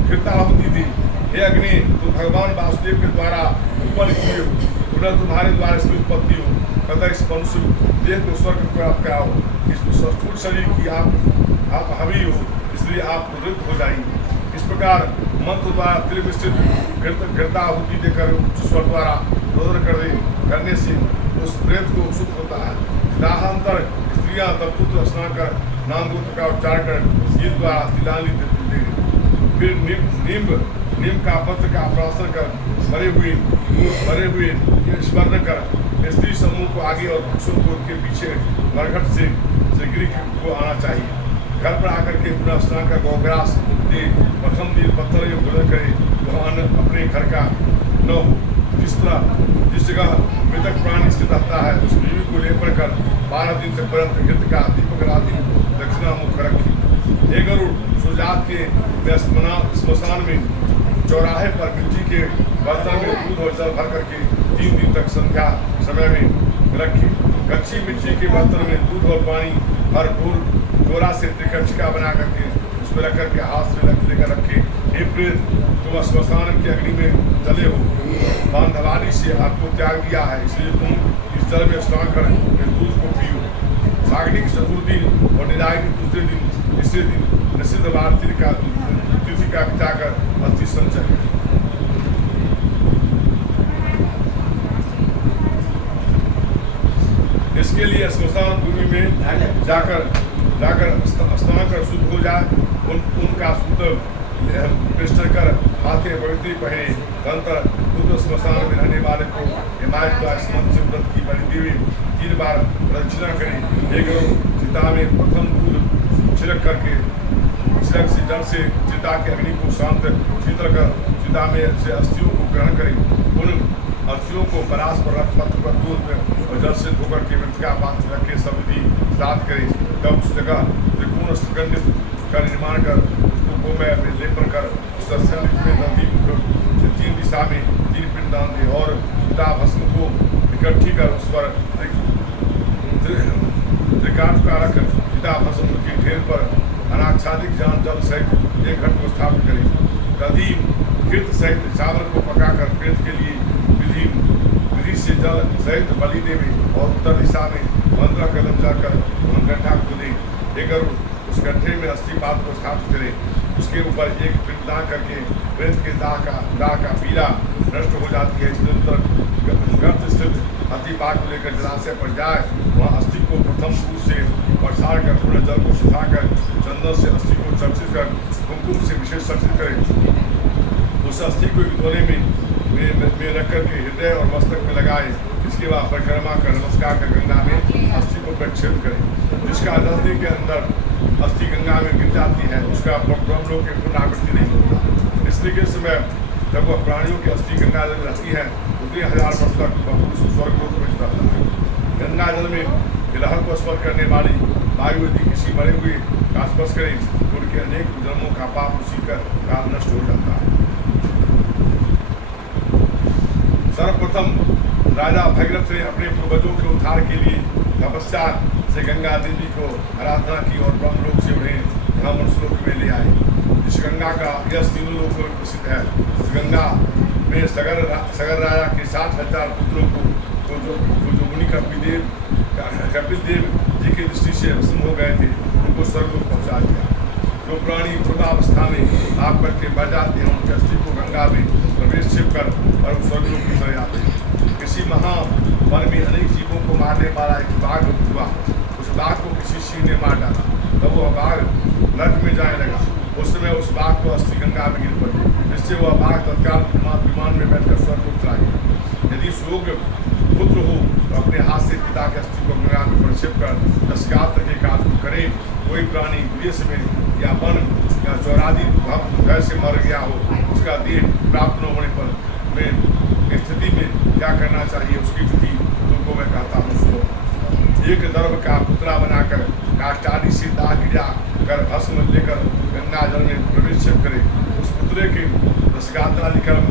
गिरता होती थी। हे अग्नि, तुम भगवान वासुदेव के द्वारा ऊपर किए हो, पुनः तुम्हारे द्वारा इसकी उत्पत्ति हो, तथा इस मनुष्य देह को स्वर्ग प्राप्त कराओ। इस स्थूल शरीर की आप हवी हो, इसलिए आप प्रवृत्त हो जाएंगे। इस प्रकार मंत्र द्वारा त्रिविष्ठित गिरता होती देकर स्वर द्वारा रोदन करने से उस प्रेत को सुख होता है। दाहांतर स्त्रियां तब पुत्र स्नान कर नाम गोत्र का उच्चारण कर ये द्वारा तिलानी देते। फिर नीम का पत्र का प्राशन कर भरे हुए स्मरण कर स्त्री समूह को आगे और पुरुषों को उनके पीछे मरघट से गृह को आना चाहिए। घर पर आकर के पुनः स्नान का गौग्रास दे, प्रथम दिन पत्थर या भोजन करे, वह अन्न अपने घर का न हो। जिस जगह मृतक प्राणी स्थित रहता है उस बीवी को लेकर कर 12 दिन तक पर्यंत घृत का दीपक आदि दक्षिणा मुख रखी। हे गरुड़, सूर्यास्त के स्मशान में चौराहे पर मिट्टी के बर्तन में दूध और जल भर करके 3 दिन तक संध्या समय में रखी। कच्ची मिट्टी के बर्तन में दूध और पानी हर डोरा से त्रिकक्षिका बना करके उसमें रख करके हाथ से लेकर रखे। हे प्रेत, तुम स्मशान की अग्नि में जले हो, बांधवानी से आपको त्याग दिया है, इसलिए तुम इस जल में स्नान कर दूध को पियो। सागनी के चतुर्दिन और निराय के तीसरे दिन निषिद्ध वार तिथि का बिताकर अस्थि संचय। इसके लिए स्मशान भूमि में जाकर स्नान कर शुद्ध हो जाए। उनका शुद्ध पृष्ठन कर हाथे पवित्री पहने, तंत्र पुत्र स्मशान में रहने वाले को हिमायत का स्मरण से व्रत की बलि देवी 3 बार प्रदक्षिणा करें। एक चिता में प्रथम दूध छिड़क करके छिड़क से जल से चिता के अग्नि को शांत शीतल कर चिता में से अस्थियों को ग्रहण करें। उन अस्थियों को परास पर रख पत्र पर दूध और जल से धोकर के मृतिका पात्र रख के सब्जी श्राद्ध करें। तब उस जगह त्रिकोण सुगंधित का निर्माण कर उसको गोमय में लेपन कर उस में नदी 3 दिशा में 3 पिंडदान दे और चिता भस्म को इकट्ठी कर उस पर त्रिकांत का रख चिता भस्म के ढेर पर अनाच्छादित जान जल सहित एक घट को स्थापित करें। दधी घृत सहित चावल को पकाकर प्रेत के लिए विधि से जल सहित बलि देवे और उत्तर दिशा में 15 कदम जाकर गड्ढा खोदे। लेकर उस गड्ढे में अस्थिपात को स्थापित करें। उसके ऊपर एक पिंडदान करके प्रेत के दाह का पीला नष्ट हो जाती है। गर्त स्थित अस्थिपात को लेकर जलाशय पर जाए, वहाँ अस्थि को प्रथम दूध से बरसार कर पूरे जल को सुखाकर चंदन से अस्थि को चर्चित कर कुमकुम से विशेष चर्चित करें। उस अस्थि को एक दोने में रख करके हृदय और मस्तक में लगाए। इसके बाद परिक्रमा कर नमस्कार कर गंगा में अस्थि को प्रक्षेप करें। जिसका 10 दिन के अंदर अस्थि गंगा में गिर जाती है उसका ब्रह्मलोक की पुनरावृत्ति नहीं होता। इसलिए के समय जब वह प्राणियों की अस्थि गंगा जल रहती है उतने 1000 वर्ष तक स्वर्ग लोक में रहता है। गंगा जल में लहर को स्पर्श करने वाली वायु यदि किसी मरे हुए का स्पर्श करे तो उनके अनेक जन्मों का पाप उसी का काल नष्ट हो जाता है। सर्वप्रथम राजा भगीरथ ने अपने पूर्वजों के उद्धार के लिए तपस्या से गंगा देवी को आराधना की और ब्रह्मलोक से उन्हें यहाँ मनुष्यलोक में ले आए। इस गंगा का यह तीनों लोकों में प्रसिद्ध है। इस गंगा में सगर राजा के 7,000 पुत्रों को जो मुनि कपिल देव जी की दृष्टि से भस्म हो गए थे उनको स्वर्गलोक पहुँचा दिया। जो प्राणी पूर्वावस्था में आप करके मर जाते हैं उनके अस्थि को गंगा में प्रवेश कर और स्वर्गलोक में चले जाते हैं। किसी महावन में अनेक जीवों को मारने वाला एक बाघ हुआ। उस बाघ को किसी शिव ने मार डाला तब वह बाघ नर्क में जाने लगा। उस समय उस बाघ को अस्थि गंगा में गिर पड़ी, जिससे वह बाघ तत्काल विमान में बैठकर स्वर्गलोक चला गया। यदि सुयोग्य पुत्र हो तो अपने हाथ से पिता के अस्थि को गंगा में प्रक्षेप कर 10 गात्र के कार्य करे। कोई प्राणी विदेश में या वन या चौरादी भय से मर गया हो उसका देह प्राप्त न होने पर में स्थिति में क्या करना चाहिए उसकी विधि तुमको मैं कहता हूँ सुनो। एक दर्भ का पुतला बनाकर काष्ठादि से दाग गिरा कर भस्म लेकर गंगा जल में प्रवेश करे। उस पुतले के 10 गात्रादि कर्म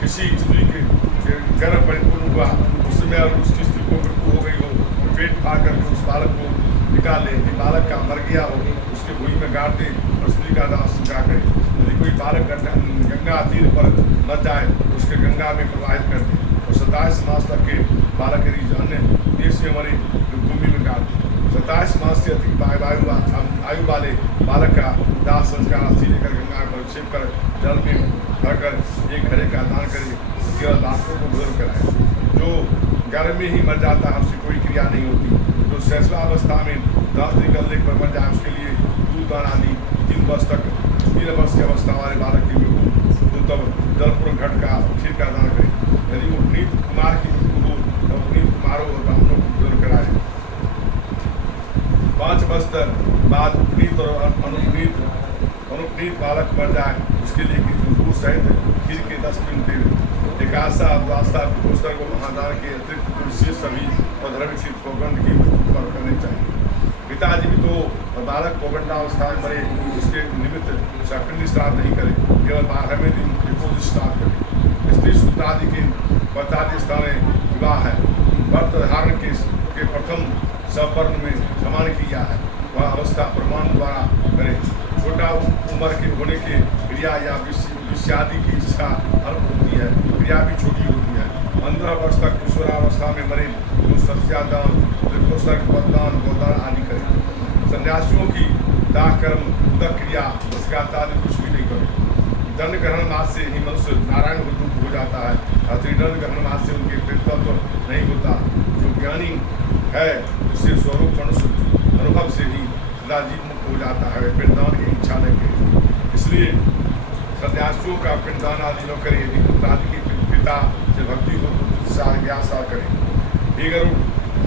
किसी स्त्री के गर्भ परिपूर्ण हुआ उस समय और उसकी स्त्री को मृत्यु हो गई हो तो पेट फाड़ करके उस बालक को निकाल ले। यदि बालक का मर गया हो उसके भूमि में गाड़ दे और स्त्री का दाह स्वीकार करे। यदि कोई बालक गंगा तीर पर न जाए तो उसके गंगा में प्रवाहित कर दे। और 27 मास तक के बालक यदि अन्य देश में मरे तो भूमि में गाड़ दे। 27 मास से अधिक आयु वाले बालक का दाह संस्कार अस्थि लेकर गंगा में प्रक्षेप कर जल में भरकर एक घड़े का दान करे। केवल बालकों को भोजन कराए। जो गर्भ में ही मर जाता है उसकी कोई क्रिया नहीं होती। जो शैशवावस्था में 10 दिन गलने पर मर जाए उसके लिए दूध दान आदि 3 वर्ष तक 3 वर्ष की अवस्था वाले बालक की मृत्यु तो तब जलपूर्ण घट का खीर का दान करे। यदि वो पुनीत कुमार की मृत्यु हो तो पुनीत कुमारों और ब्राह्मणों को भोजन कराए। 5 वर्ष बाद पुनीत और अनुपुनीत बालक मर जाए उसके लिए दूध सहित खीर के 10 पिंड दे। एकादशा द्वादशा गोस्तर को महादान के अतिरिक्त तुलसी सभी और धर्मशील पौगंड की मृत्यु पर करने चाहिए। पिताजी भी तो और बालक पौगंडावस्था में मरे उसके निमित्त सपिंड श्राद्ध नहीं करे, केवल 12वें दिन एकोदशी श्राद्ध करे। स्त्री सूत्रादि के पतादि स्थान विवाह है। व्रत धारण के प्रथम सवर्ण में समान किया है वह अवस्था प्रमाण द्वारा करे। छोटा उम्र के होने के क्रिया या विषयादि की इच्छा अल्प होती है, क्रिया भी छोटी होती है। 15 वर्ष तक किशोरावस्था में मरे तो सत्यादान पददान गोदान आदि करें। सन्यासियों की दाह कर्म उदक क्रिया आदि कुछ भी नहीं करें। दंड ग्रहण मास से ही मनुष्य नारायण हो जाता है। त्रिदंड ग्रहण मास से उनके प्रेतत्व नहीं होता। जो ज्ञानी है उससे स्वरूप मनुष्य अनुभव से ही सदा जीव मुक्त हो जाता है। पिंडदान की इच्छा नहीं करें। इसलिए सन्यासियों का पिंडदान आदि न करें। यदि पुत्रादि की पिता से भक्ति हो तो जिज्ञासा करें। हे गरुड़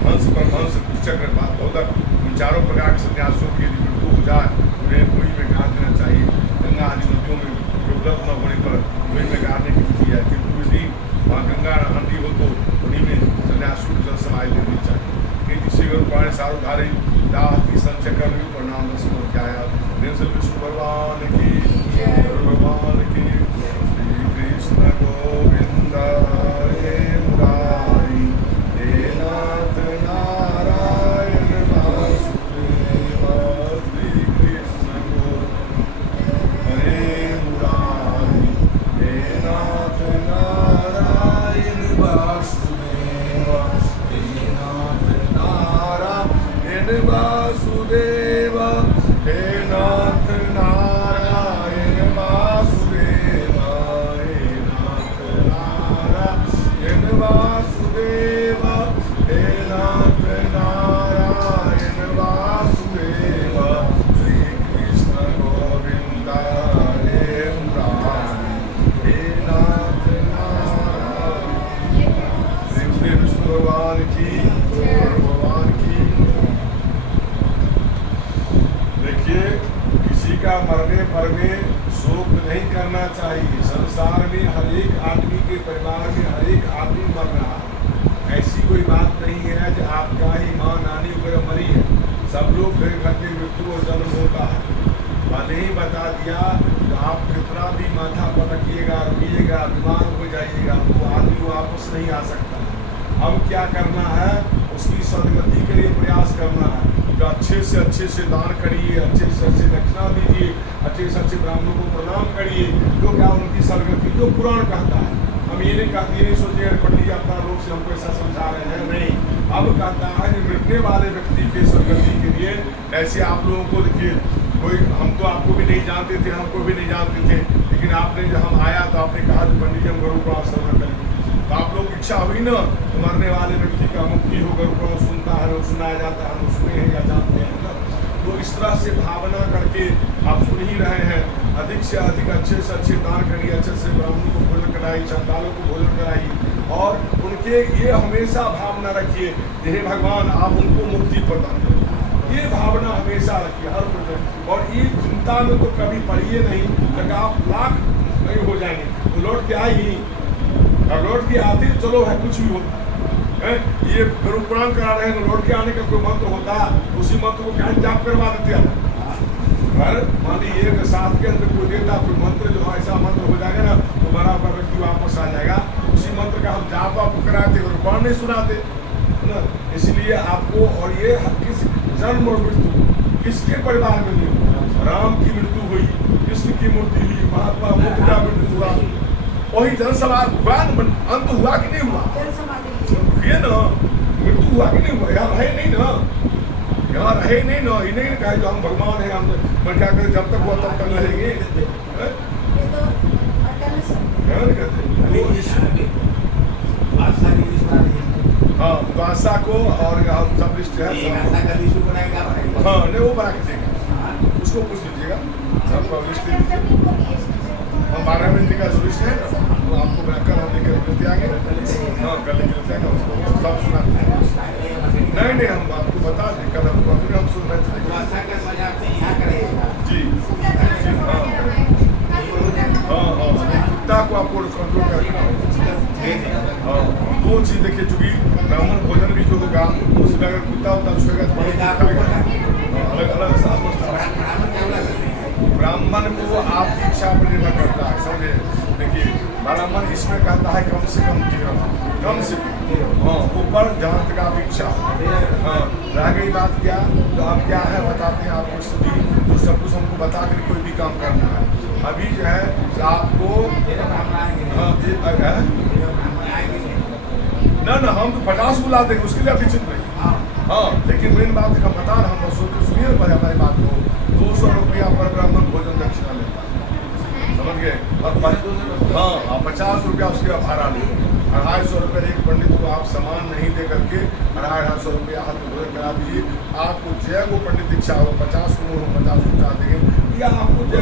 हंस परमहंस चक्र बोधक इन चारों प्रकार के सन्यासियों की यदि मृत्यु हो जाए उन्हें कुएं में गाड़ देना चाहिए। गंगा आदि नदियों में उपलब्ध न होने पर कुएं में गाड़ने की विधि है। किंतु यदि वहाँ गंगा नदी हो तो उन्हीं में सन्यासियों को जल समाधि देनी चाहिए। किसी गरुड़ सारोधारी दाहती संचय कर प्रणाम विष्णु भगवान की भगवान की श्री कृष्ण गोविंद हे मुरारी हे नाथ नारायण वासुदेव श्री कृष्ण गोविंद हे मुरारी हे नाथ नारायण वासुदेव हे नाथ नारायण वासुदेव भगवान की भगवान की। देखिए, किसी का मरने पर में शोक नहीं करना चाहिए। संसार में हर एक आदमी के परिवार में हर एक आदमी मर रहा है। ऐसी कोई बात नहीं है कि आपका ही माँ नानी वगैरह मरी है। सब लोग घर घर के मृत्यु और जन्म होता है। मैंने ही बता दिया कि आप कितना भी माथा पटकिएगा, रोइएगा, बीमार हो जाइएगा, तो आदमी वापस नहीं आ सकता। अब क्या करना है, उसकी सदगति के लिए प्रयास करना है। तो अच्छे से दान करिए, अच्छे से अच्छे दक्षिणा दीजिए, अच्छे से अच्छे ब्राह्मणों को प्रणाम करिए, तो क्या उनकी सदगति जो पुराण कहता है। हम ये नहीं सोचिए पंडित जी अपना रूप से हमको ऐसा समझा रहे हैं, नहीं। अब कहता है कि मरने वाले व्यक्ति के सदगति के लिए, ऐसे आप लोगों को देखिए, कोई हम तो आपको भी नहीं जानते थे, हमको भी नहीं जानते थे, लेकिन आपने जब हम आया तो आपने कहा कि पंडित जी हम गरुड़ पुराण श्रवण करेंगे। तो आप लोग इच्छा हुई ना, तो मरने वाले व्यक्ति का मुक्ति हो, गरुड़ पुराण सुनता है, सुनाया जाता है, हम सुने हैं या जानते हैं ना। तो इस तरह से भावना करके आप सुन ही रहे हैं। अधिक से अधिक अच्छे से अच्छे दान करिए, अच्छे से ब्राह्मणों को भोजन कराइए, चंदालों को भोजन कराइए, और उनके ये हमेशा भावना रखिए, हे भगवान आप उनको मुक्ति प्रदान करें। ये भावना हमेशा रखिए हर प्रकार। और ये चिंता में तो कभी पड़िए नहीं, अगर आप लाख नहीं हो जाएंगे तो लौट के आए ही, और लौट के आते चलो है कुछ भी होता है। ये गरुड़ पुराण करा रहे हैं, लौट के आने का कोई मंत्र होता, उसी मंत्र को क्या जाप करवा देते हैं। मान लीजिए एक साथ के अंदर कोई देता कोई मंत्र, जो ऐसा मंत्र हो जाएगा ना तो बराबर व्यक्ति वापस आ जाएगा। उसी मंत्र का हम जाप आप कराते, गरुड़ पुराण नहीं सुनाते ना। इसलिए आपको, और ये किस जन्म और मृत्यु किसके परिवार में नहीं हुआ। राम की मृत्यु हुई, कृष्ण की मृत्यु हुई, महात्मा बुद्ध का मृत्यु हुआ, वही जनसभा हुआ, अंत हुआ कि नहीं हुआ, ये ना मृत्यु हुआ कि नहीं हुआ। यहाँ रहे नहीं ना, यहाँ रहे नहीं ना, ये नहीं कहे जो हम भगवान हैं, हम क्या करें, जब तक हुआ तब तक रहेंगे। हाँ, द्वासा को और हम सब लिस्ट है, हाँ नहीं वो बना के देगा, उसको पूछ लीजिएगा, सबको लिस्ट दे दीजिए। हम 12 महीने का लिस्ट है ना, तो आपको बनाकर हम लेकर लेते आएंगे। हाँ कल लेके आएंगे, उसको सब सुना नहीं हम आपको बता दें, कल हम सुन रहे थे जी हाँ कुत्ता को आपको कंट्रोल करना। हाँ दो चीज़ देखिए, चूंकि ब्राह्मण भोजन भी जो होगा उसमें अगर कुत्ता होता उसका अलग अलग ब्राह्मण को आपकी इच्छा पर निर्भर करता है, समझे। देखिए ब्राह्मण इसमें कहता है कम से कम 13, कम से हाँ ऊपर जहाँ तक आप इच्छा। हाँ रह गई बात क्या, तो अब क्या है बताते हैं आपको स्थिति, तो सब कुछ हमको बता कर कोई भी काम करना है। अभी जो है आपको ना हम तो 50 बुला देंगे, उसके लिए अभी चिंत नहीं। हाँ लेकिन मेन बात हम बता रहे, हम सुनिए हमारी बात को। 200 रुपया पर ब्राह्मण भोजन दक्षिणा लेता है, समझ गए। और हाँ 50 रुपया उसके भाड़ा ले, 250 रुपये एक पंडित को आप सामान नहीं दे करके 250 रुपया हाथ में भोजन करा दीजिए। आपको जय को पंडित इच्छा हो 50 को 50 रुपया देंगे, या आपको जय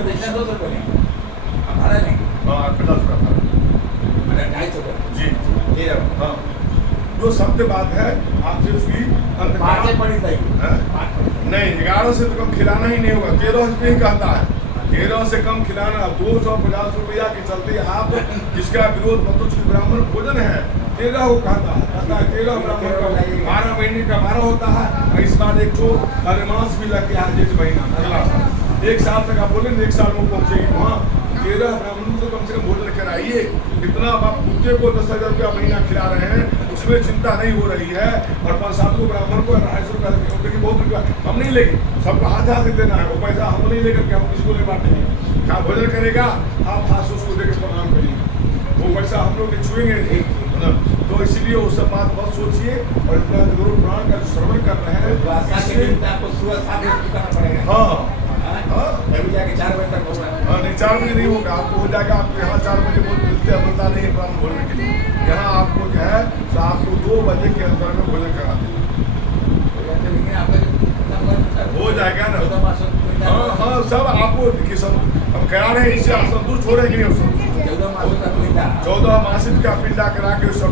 भाड़ा नहीं, हाँ 50 रुपया भाड़ा 250 जी हाँ। जो सत्य बात है आपसे उसकी नहीं 11 से तो कम खिलाना ही नहीं होगा। 13 से ही कहता है, 13 से कम खिलाना। 250 रुपया के चलते आप जिसका विरोध मतलब ब्राह्मण भोजन है 13 को कहता है 13 ब्राह्मण का 12 महीने का 12 होता है। इस बार एक जो मास भी लग गया है जेठ महीना, एक साल तक आप बोले 1 साल में पहुंचेगी वहाँ। 13 ब्राह्मणों को कम से कम भोजन कराइए। इतना आप कुत्ते को 10,000 रुपया महीना खिला रहे हैं, उसमें चिंता नहीं हो रही है। और 5-7 को ब्राह्मण को 250 रुपया देखिए, बहुत रुपया हम नहीं लेंगे, सबको हाथ देना है। वो पैसा हम नहीं लेकर के हम किसी को नहीं बांटेंगे। क्या भोजन करेगा आप हाथ उसको देकर प्रणाम करिए, वो पैसा हम लोग छुएंगे नहीं। तो इसलिए वो सब बात बहुत सोचिए। और इतना गरुड़ पुराण का श्रवण कर रहे हैं, जाके 4 बजे तक होगा। हाँ नहीं 4 बजे नहीं होगा, आपको हो जाएगा। आपको यहाँ 4 बजे मिलते हैं, मिलता नहीं है ब्राह्मण भोजन के लिए। यहाँ आपको जो है तो आपको 2 बजे के अंदर में भोजन करा देंगे, लेकिन आपका हो जाएगा ना। हाँ सब आपको देखिए, सब हम करा रहे हैं, इससे आप संतुष्ट हो रहे हैं कि नहीं? 14 मासिक का पिंडा 14 मासिक का पिंडा करा के सब